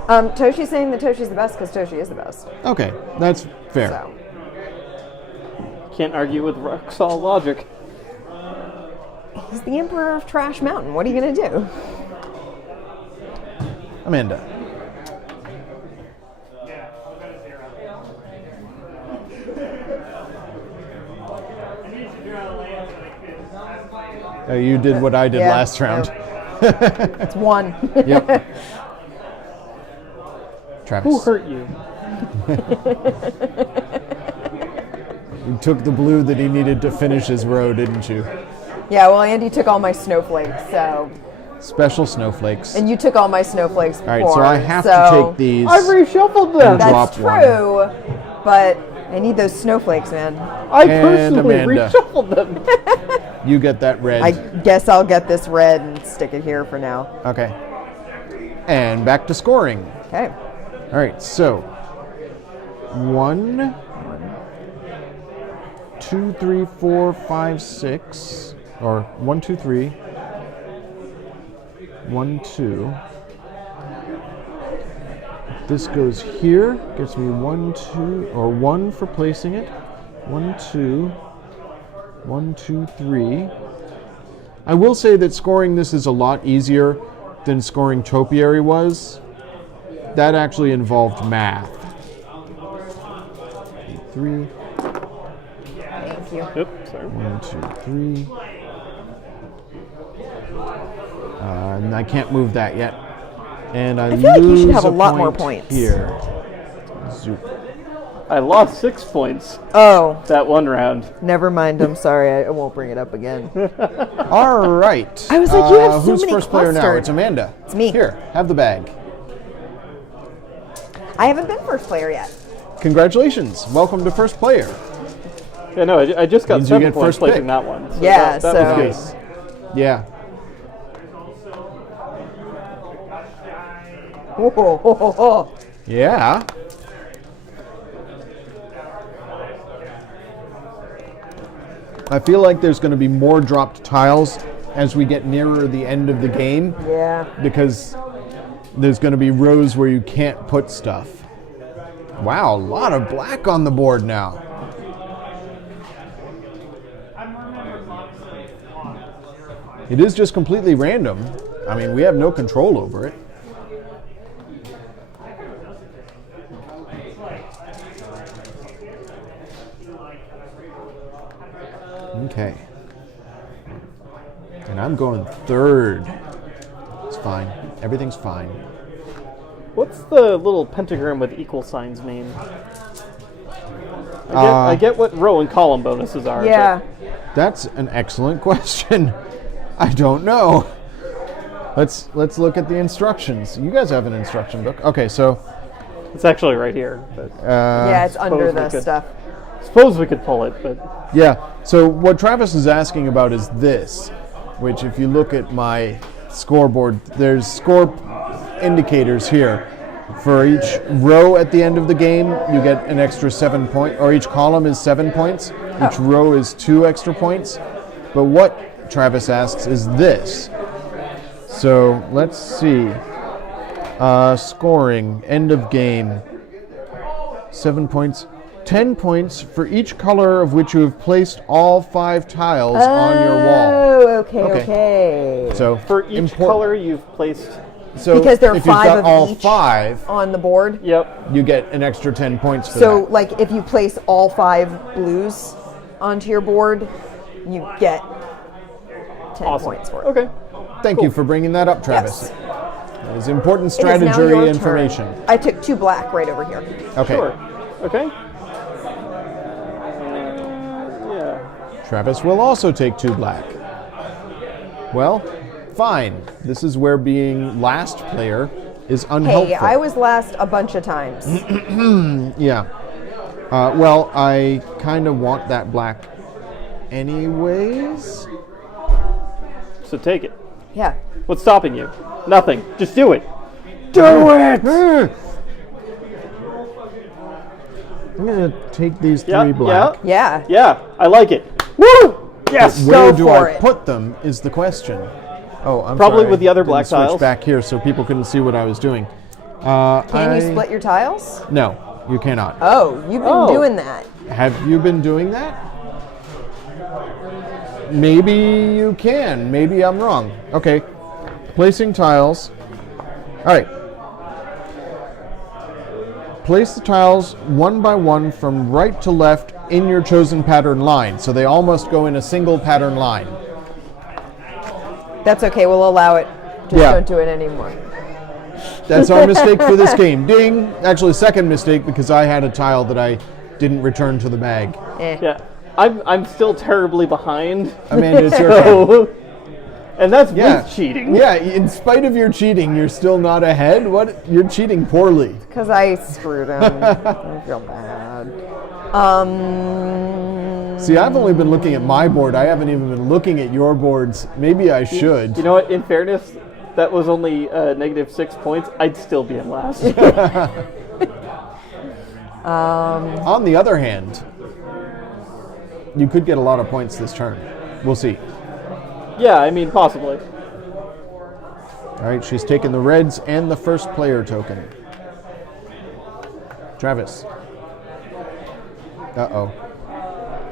Toshi's saying that Toshi's the best because Toshi is the best. Okay, that's fair. So. Can't argue with rock solid logic. He's the Emperor of Trash Mountain. What are you going to do? Amanda. You did what I did Yeah, last round. no. It's 1. Yep. Travis. Who hurt you? You took the blue that he needed to finish his row, didn't you? Yeah, well, Andy took all my snowflakes, so. Special snowflakes. And you took all my snowflakes before. All right, so I have to so take these. I've reshuffled them. Drop That's one. true, but I need those snowflakes, man. I And personally Amanda. reshuffled them. You get that red. I guess I'll get this red and stick it here for now. Okay. And back to scoring. Okay. All right, so 1, 2, 3, 4, 5, 6, or 1, 2, 3, 1, 2. This goes here, gets me 1, 2, or 1 for placing it. 1, 2, 1, 2, 3. I will say that scoring this is a lot easier than scoring Topiary was. That actually involved math. 3. Thank you. Oops, sorry. 1, 2, 3. And I can't move that yet. And I feel like you should lose have a lot more point points. here. Zoop. I lost 6 points Oh, that one round. never mind. I'm sorry. I won't bring it up again. All right. I was like, you have so who's many first player now? clustered. It's Amanda. It's me. Here, have the bag. I haven't been first player yet. Congratulations. Welcome to first player. Yeah, no, I just got Means you 7 get points first placing pick. that one. So Yeah, that so- was nice. Yeah. Oh. Yeah. I feel like there's going to be more dropped tiles as we get nearer the end of the game Yeah. because there's going to be rows where you can't put stuff. Wow, a lot of black on the board now. It is just completely random. I mean, we have no control over it. Okay. And I'm going third. It's fine. Everything's fine. What's the little pentagram with equal signs mean? I get what row and column bonuses are. Yeah. That's an excellent question. I don't know. Let's look at the instructions. You guys have an instruction book. Okay, so but it's actually right here. But Yeah, it's under suppose we the could- stuff. suppose we could pull it, but yeah. So what Travis is asking about is this, which if you look at my scoreboard, there's score indicators here. For each row at the end of the game, you get an extra 7 points, or each column is 7 points. Each row is 2 extra points. But what Travis asks is this. So let's see. Scoring, end of game, 7 points. 10 points for each color of which you have placed all 5 tiles on your wall. Oh, okay, Okay. okay. So for each color you've placed. so Because there are if you've 5 got of all each 5, on the board. Yep. you get an extra 10 points for So, that. like, if you place all 5 blues onto your board, you get 10 Awesome. points for it. Okay. Thank you for bringing that up, Travis. Yes. That is important It is now strategy your information. turn. I took 2 black right over here. Okay. Sure. Okay. Yeah. Travis will also take 2 black. Well, fine. This is where being last player is unhelpful. Hey, I was last a bunch of times. Yeah. Well, I kind of want that black anyways. So take it. Yeah. What's stopping you? Nothing. Just do it. Do it! I'm going to take these 3 Yeah. black. Yeah. Yeah. Yeah. I like it. Woo! Yes. Where Go do for I it. put them is the question. Oh, I'm Probably sorry. with the other Didn't black switch tiles. back here so people couldn't see what I was doing. Can you split your tiles? No, you cannot. Oh, you've been Oh. doing that. Have you been doing that? Maybe you can. Maybe I'm wrong. Okay. Placing tiles. All right. Place the tiles one by one from right to left in your chosen pattern line. So they all must go in a single pattern line. That's okay. We'll allow it. Just Yeah. don't do it anymore. That's our mistake for this game. Ding! Actually, second mistake because I had a tile that I didn't return to the bag. Yeah. I'm still terribly behind. Amanda, it's your turn. So, and that's Yeah. with cheating. Yeah, in spite of your cheating, you're still not ahead. What? You're cheating poorly. Because I screwed him. I feel bad. See, I've only been looking at my board. I haven't even been looking at your boards. Maybe I should. You know what? In fairness, that was only -6 points. I'd still be in last. On the other hand, you could get a lot of points this turn. We'll see. Yeah, I mean, possibly. All right, she's taken the reds and the first player token. Travis. Uh-oh.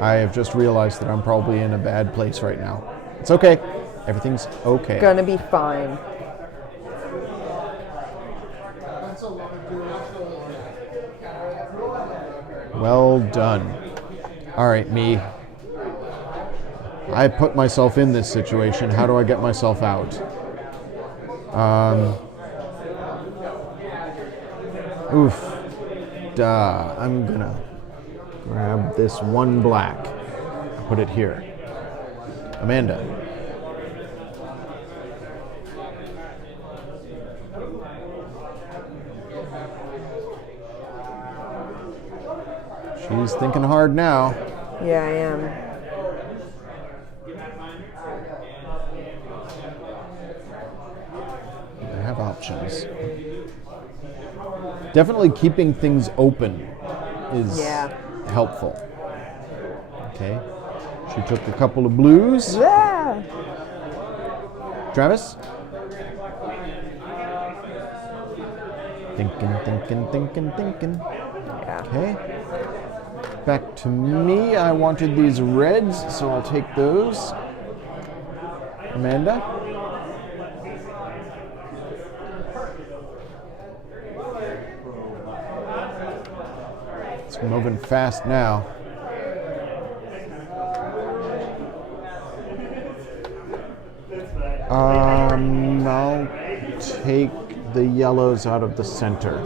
I have just realized that I'm probably in a bad place right now. It's okay. Everything's okay. Gonna be fine. Well done. All right, me. I put myself in this situation. How do I get myself out? Oof. Duh. I'm gonna grab this one black. Put it here. Amanda. She's thinking hard now. Yeah, I am. I have options. Definitely keeping things open is helpful. Okay. She took a couple of blues. Yeah. Travis? Thinking. Yeah. Okay. Back to me. I wanted these reds, so I'll take those. Amanda? It's moving fast now. I'll take the yellows out of the center.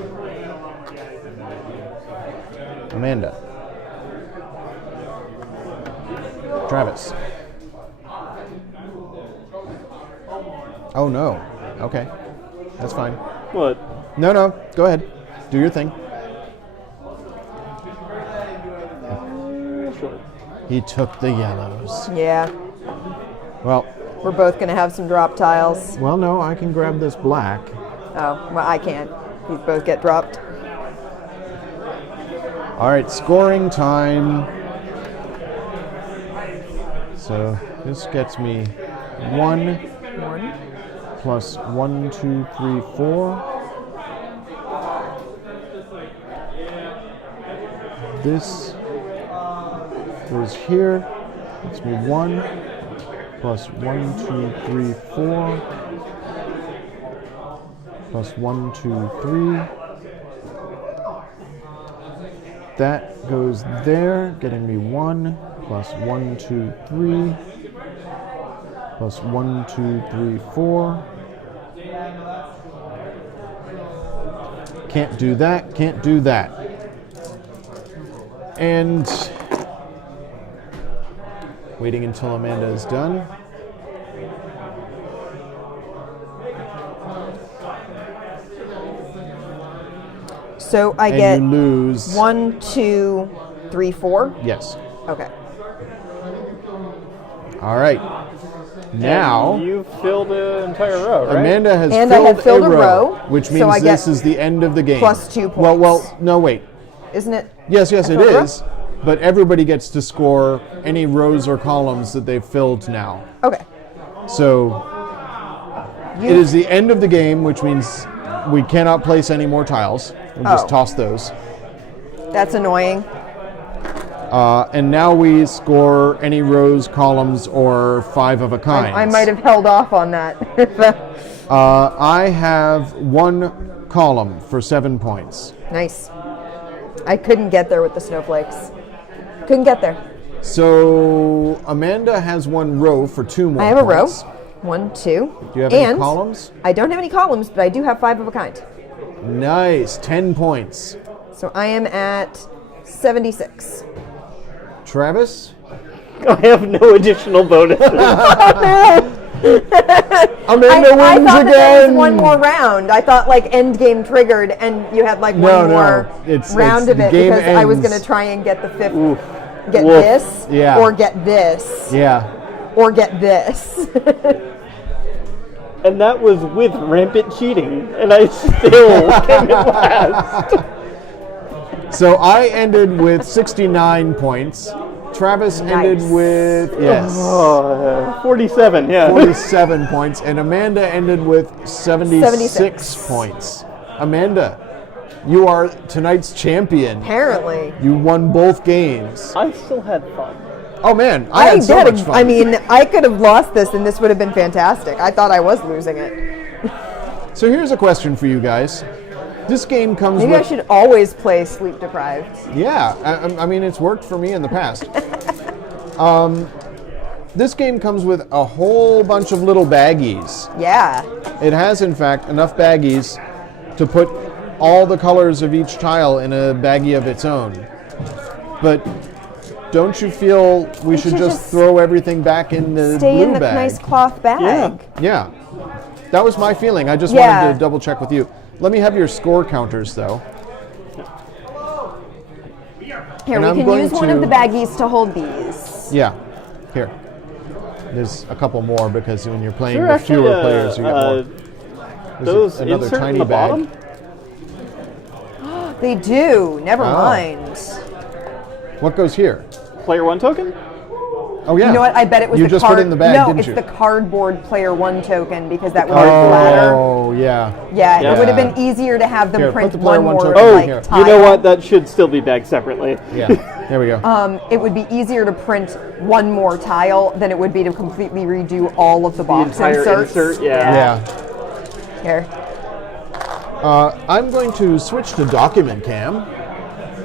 Amanda. Travis. Oh no. Okay. That's fine. What? No. Go ahead. Do your thing. Sure. He took the yellows. Yeah. Well, We're both gonna have some drop tiles. no, I can grab this black. Oh, well, I can't. These both get dropped. All right, scoring time. So this gets me 1 plus 1, 2, 3, 4. This goes here. Gets me 1 plus 1, 2, 3, 4. Plus 1, 2, 3. That goes there, getting me 1 plus 1, 2, 3. Plus 1, 2, 3, 4. Can't do that, can't do that. And waiting until Amanda is done. So I And get you lose. 1, 2, 3, 4. Yes. Okay. All right. Now, You filled an entire row, right? Amanda has And I have filled a row, which so means I get this is the end of the game. plus 2 Well, points. no, wait. Isn't it? Yes, it filled a row? is. But everybody gets to score any rows or columns that they've filled now. Okay. So it is the end of the game, which means we cannot place any more tiles. We'll just Oh. toss those. That's annoying. And now we score any rows, columns, or 5 of a kind. I might have held off on that. I have 1 column for 7 points. Nice. I couldn't get there with the snowflakes. Couldn't get there. So Amanda has 1 row for 2 more I have a row. points. 1, 2. Do you have and any columns? I don't have any columns, but I do have 5 of a kind. Nice, 10 points. So I am at 76. Travis? I have no additional bonuses. Amanda I wins thought that there again. was one more round. I thought like end game triggered, and you had like one more round of the it game because I was ends. going to try and get the 5th. Get Woof. this, Yeah. or get this, Yeah. or get this. And that was with rampant cheating, and I still came in last. So I ended with 69 points. Travis ended Nice. with, yes, 47, yeah. 47 points. And Amanda ended with 76 points. Amanda, you are tonight's champion. Apparently. You won both games. I still had fun. Oh man, I had so much fun. I mean, I could have lost this and this would have been fantastic. I thought I was losing it. So here's a question for you guys. This game comes Maybe with... I should always play Sleep Deprived. Yeah, I mean, it's worked for me in the past. This game comes with a whole bunch of little baggies. Yeah. It has, in fact, enough baggies to put all the colors of each tile in a baggie of its own. But don't you feel we should just throw everything back in the Stay blue in the bag? nice cloth bag. Yeah. That was my feeling. I just wanted to double check with you. Let me have your score counters, though. Here, And I'm we can going use one of to- the baggies to hold these. Yeah. Here. There's a couple more because when you're playing Sure, with actually, fewer players, you get more. There's those another insert tiny in the bag. bottom? They do. Never Oh. mind. What goes here? Player 1 token? Oh yeah. You know what? I bet it was you the just card. put it in the bag, no, didn't it's you? the cardboard player 1 token because that would have flatter. Oh yeah. Yeah, Yeah. it would have been easier to have them Here, put print the player one one more token like here. tile. You know what? That should still be bagged separately. Yeah. There we go. It would be easier to print one more tile than it would be to completely redo all of the box entire inserts. insert, yeah. yeah. Here. I'm going to switch to document cam,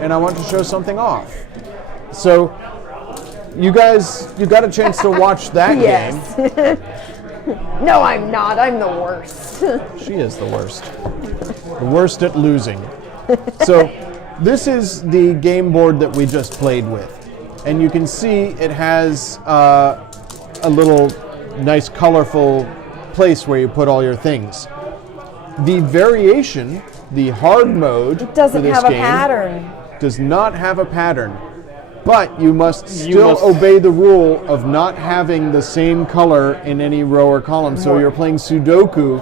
and I want to show something off. So, you guys, you got a chance to watch that game. Yes. No, I'm not. I'm the worst. She is the worst. The worst at losing. So, this is the game board that we just played with. And you can see it has a little nice colorful place where you put all your things. The variation, the hard mode It doesn't for this have a game pattern. does not have a pattern. But you must still obey the rule of not having the same color in any row or column. So you're playing Sudoku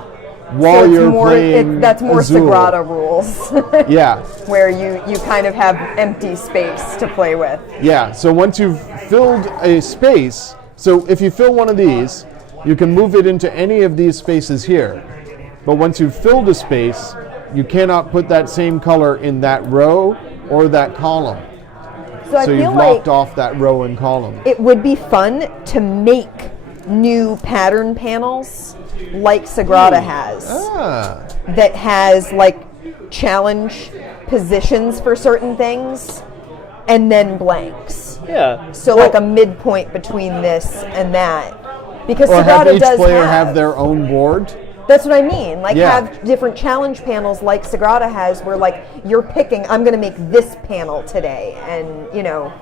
while So it's you're more, playing that's more Azul. Sagrada rules. Yeah, Where you kind of have empty space to play with. yeah. So once you've filled a space, so if you fill one of these, you can move it into any of these spaces here. But once you've filled a space, you cannot put that same color in that row or that column. So I So feel you've like locked off that row and column. it would be fun to make new pattern panels like Sagrada has. Ah, That has like challenge positions for certain things and then blanks. Yeah. So like a midpoint between this and that. Because or have Sagrada each does player have their own board. That's what I mean. Like Yeah. have different challenge panels like Sagrada has where like you're picking, I'm going to make this panel today. And, you know,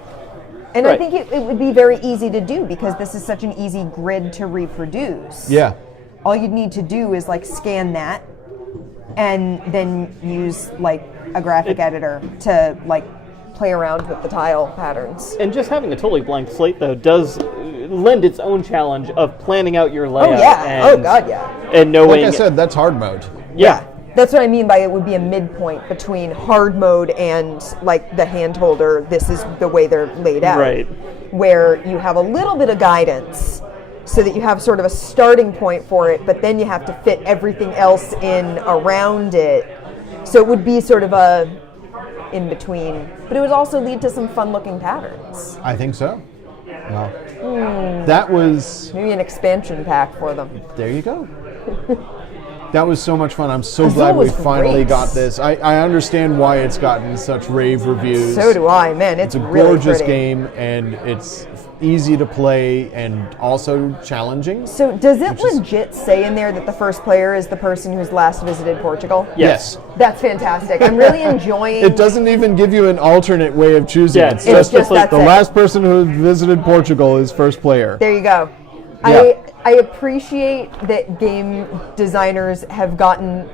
and I Right. think it would be very easy to do because this is such an easy grid to reproduce. Yeah. All you'd need to do is like scan that and then use like a graphic editor to like play around with the tile patterns. And just having a totally blank slate, though, does lend its own challenge of planning out your Oh layout. yeah. And, Oh god, yeah. And knowing. Like I said, that's hard mode. yeah. That's what I mean by it would be a midpoint between hard mode and like the hand holder. This is the way they're laid out. Right. Where you have a little bit of guidance so that you have sort of a starting point for it, but then you have to fit everything else in around it. So it would be sort of a in between, but it would also lead to some fun looking patterns. I think so. Well, that was, Maybe an expansion pack for them. there you go. That was so much fun. I'm so Azul glad we was finally great. got this. I understand why it's gotten such rave reviews. So do I, man. It's It's a really gorgeous pretty. game, and it's easy to play and also challenging. So does it Which is- legit say in there that the first player is the person who's last visited Portugal? Yes. That's fantastic. I'm really enjoying. It doesn't even give you an alternate way of choosing. Yeah, it's it's just, just that's the it. last person who visited Portugal is first player. There you go. Yeah. I appreciate that game designers have gotten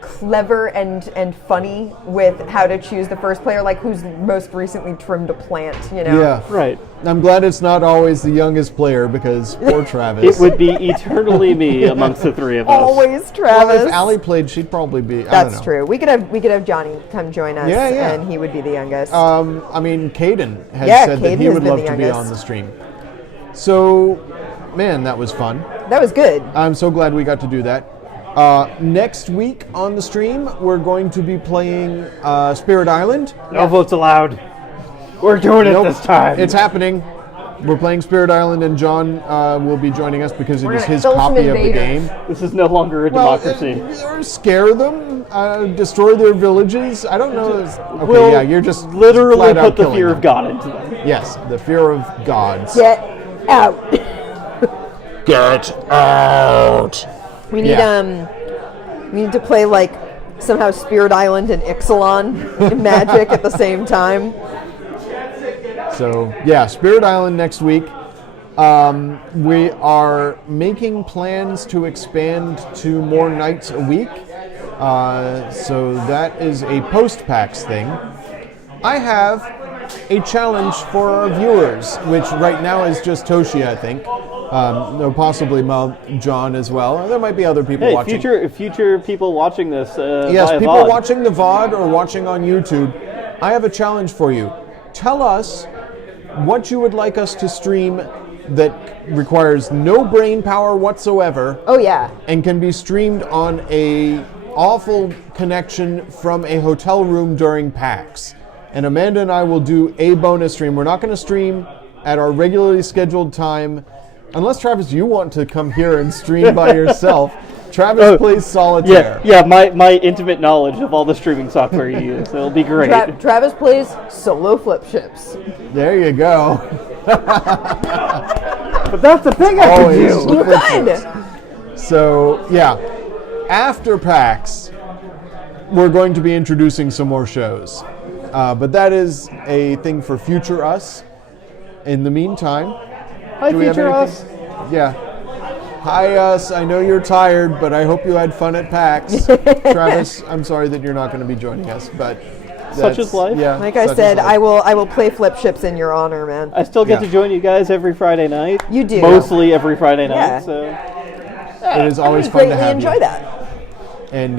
clever and funny with how to choose the first player, like who's most recently trimmed a plant, you know? Yeah. Right. I'm glad it's not always the youngest player because poor Travis. It would be eternally me amongst the three of us. Always Travis. Well, if Allie played, she'd probably be. I don't That's know. true. We could have Johnny come join us, Yeah, yeah. and he would be the youngest. I mean, Caden has Yeah, said that Caden he has would been love the to be youngest. on the stream. So, man, that was fun. That was good. I'm so glad we got to do that. Next week on the stream, we're going to be playing Spirit Island. No votes allowed. We're doing it Nope, this time. It's happening. We're playing Spirit Island, and John will be joining us because it We're is gonna his kill some copy of the invaders. game. This is no longer a democracy. Or scare them, destroy their villages. I don't know. Okay, We'll yeah, you're just literally flat out put the killing fear them. of God into them. Yes, the fear of gods. Get out. Get out. We need we need to play like somehow Spirit Island and Ixalan in Magic at the same time. So yeah, Spirit Island next week. We are making plans to expand to more nights a week. So that is a post-PAX thing. I have a challenge for our viewers, which right now is just Toshi, I think. No, possibly John as well. There might be other people Hey, watching. future people watching this. Yes, via people VOD. watching the VOD or watching on YouTube. I have a challenge for you. Tell us what you would like us to stream that requires no brain power whatsoever. Oh yeah. And can be streamed on a awful connection from a hotel room during PAX. And Amanda and I will do a bonus stream. We're not going to stream at our regularly scheduled time, unless Travis, you want to come here and stream by yourself. Travis plays solitaire. Yeah, my intimate knowledge of all the streaming software you use. It'll be great. Travis plays solo flip ships. There you go. But that's the thing I can Always. do. You could. So, yeah, after PAX, we're going to be introducing some more shows. But that is a thing for future us. In the meantime, Hi, do we have future anything? us. Yeah. Hi, us. I know you're tired, but I hope you had fun at PAX. Travis, I'm sorry that you're not going to be joining us, but Such is life. Yeah, Like I such said, is life. I will play flip ships in your honor, man. I still get Yeah. to join you guys every Friday night. You do. Mostly every Friday night. Yeah. So It is always I fun to greatly have enjoy you. that. And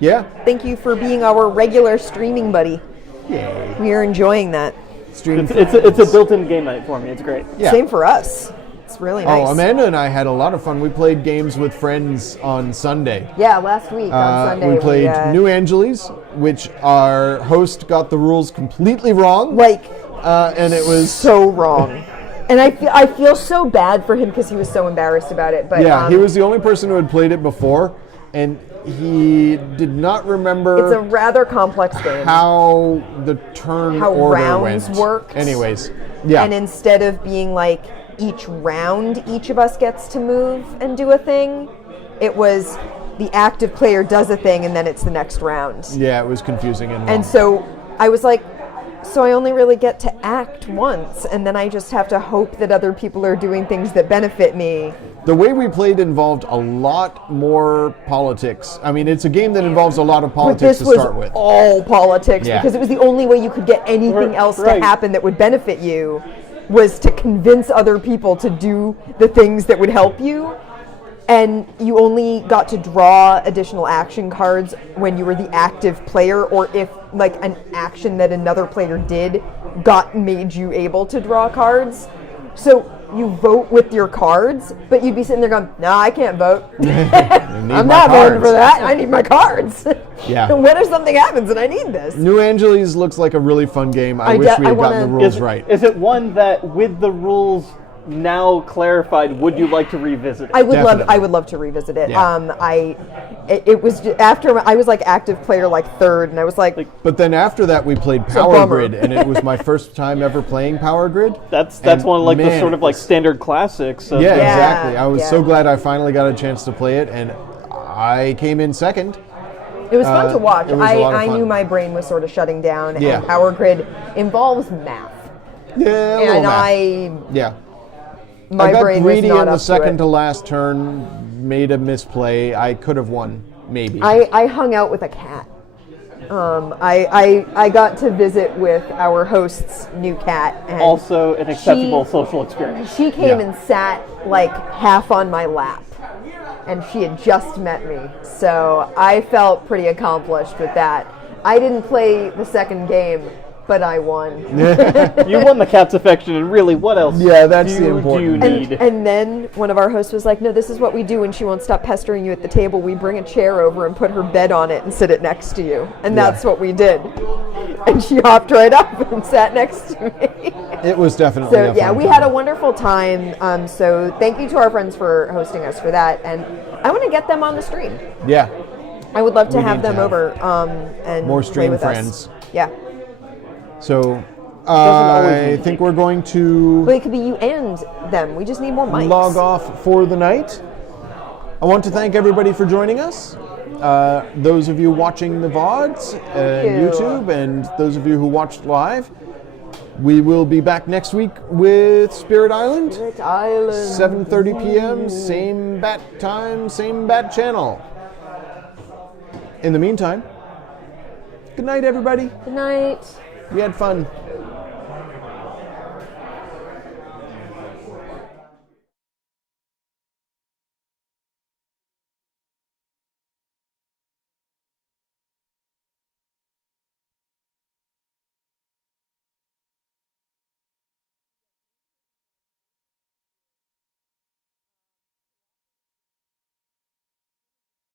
yeah, Thank you for being our regular streaming buddy. yay. We are enjoying that. Stream. it's a built-in game night for me. It's great. Yeah. Same for us. It's really nice. Oh, Amanda and I had a lot of fun. We played games with friends on Sunday. Yeah, last week on Sunday We played New Angeles, which our host got the rules completely wrong. like And it was so wrong. And I feel so bad for him because he was so embarrassed about it. But yeah, he was the only person who had played it before, and he did not remember it's a rather complex game. how the turn How order rounds went. worked. Anyways, yeah. And instead of being like each round, each of us gets to move and do a thing, it was the active player does a thing and then it's the next round. Yeah, it was confusing and wrong. And so I was like, so I only really get to act once, and then I just have to hope that other people are doing things that benefit me. The way we played involved a lot more politics. I mean, it's a game that involves a lot of But politics this to was start with. all politics Yeah. because it was the only way you could get anything else Right. to happen that would benefit you was to convince other people to do the things that would help you. And you only got to draw additional action cards when you were the active player, or if like an action that another player did made you able to draw cards. So you vote with your cards, but you'd be sitting there going, "No, I can't vote. I'm not voting for that. I need my cards." Yeah. What if something happens and I need this? New Angeles looks like a really fun game. I I wish de- we I had gotten wanna- the rules Is, right. is it one that, with the rules now clarified, would you like to revisit it? I would Definitely. love to revisit it. Yeah. It was after I was like active player like third, and I was like But then after that, we played a Power bummer. Grid, and it was my first time ever playing Power Grid. That's And one of like the man, sort of like standard classics. Of Yeah, the- exactly. I was yeah. so glad I finally got a chance to play it, and I came in second. it was fun to watch. it was a lot of I fun. knew my brain was sort of shutting down, Yeah. and Power Grid involves math, Yeah, a little and math. Yeah. my I got brain was greedy not in up the second to to it. last turn, made a misplay. I could have won, maybe. I hung out with a cat. I got to visit with our host's new cat, and Also an acceptable She- social experience. she came Yeah. and sat like half on my lap, and she had just met me, so I felt pretty accomplished with that. I didn't play the second game but I won. You won the cat's affection, and really, what else? Yeah, that's do the you important need? And then one of our hosts was like, no, this is what we do when she won't stop pestering you at the table. We bring a chair over and put her bed on it and sit it next to you. And that's what we did. And she hopped right up and sat next to me. It was definitely So a yeah, fun we time. had a wonderful time. So thank you to our friends for hosting us for that. And I want to get them on the stream. Yeah. I would love to We have need to them have over and more play stream with friends. us. Yeah. So always I be think we're going to But it could be you and them. We just need more mics. log off for the night. I want to thank everybody for joining us. Those of you watching the VODs and you. YouTube, and those of you who watched live. We will be back next week with Spirit Island. Spirit Island. 7:30 p.m. Same bat time, same bat channel. In the meantime, good night, everybody. Good night. We had fun.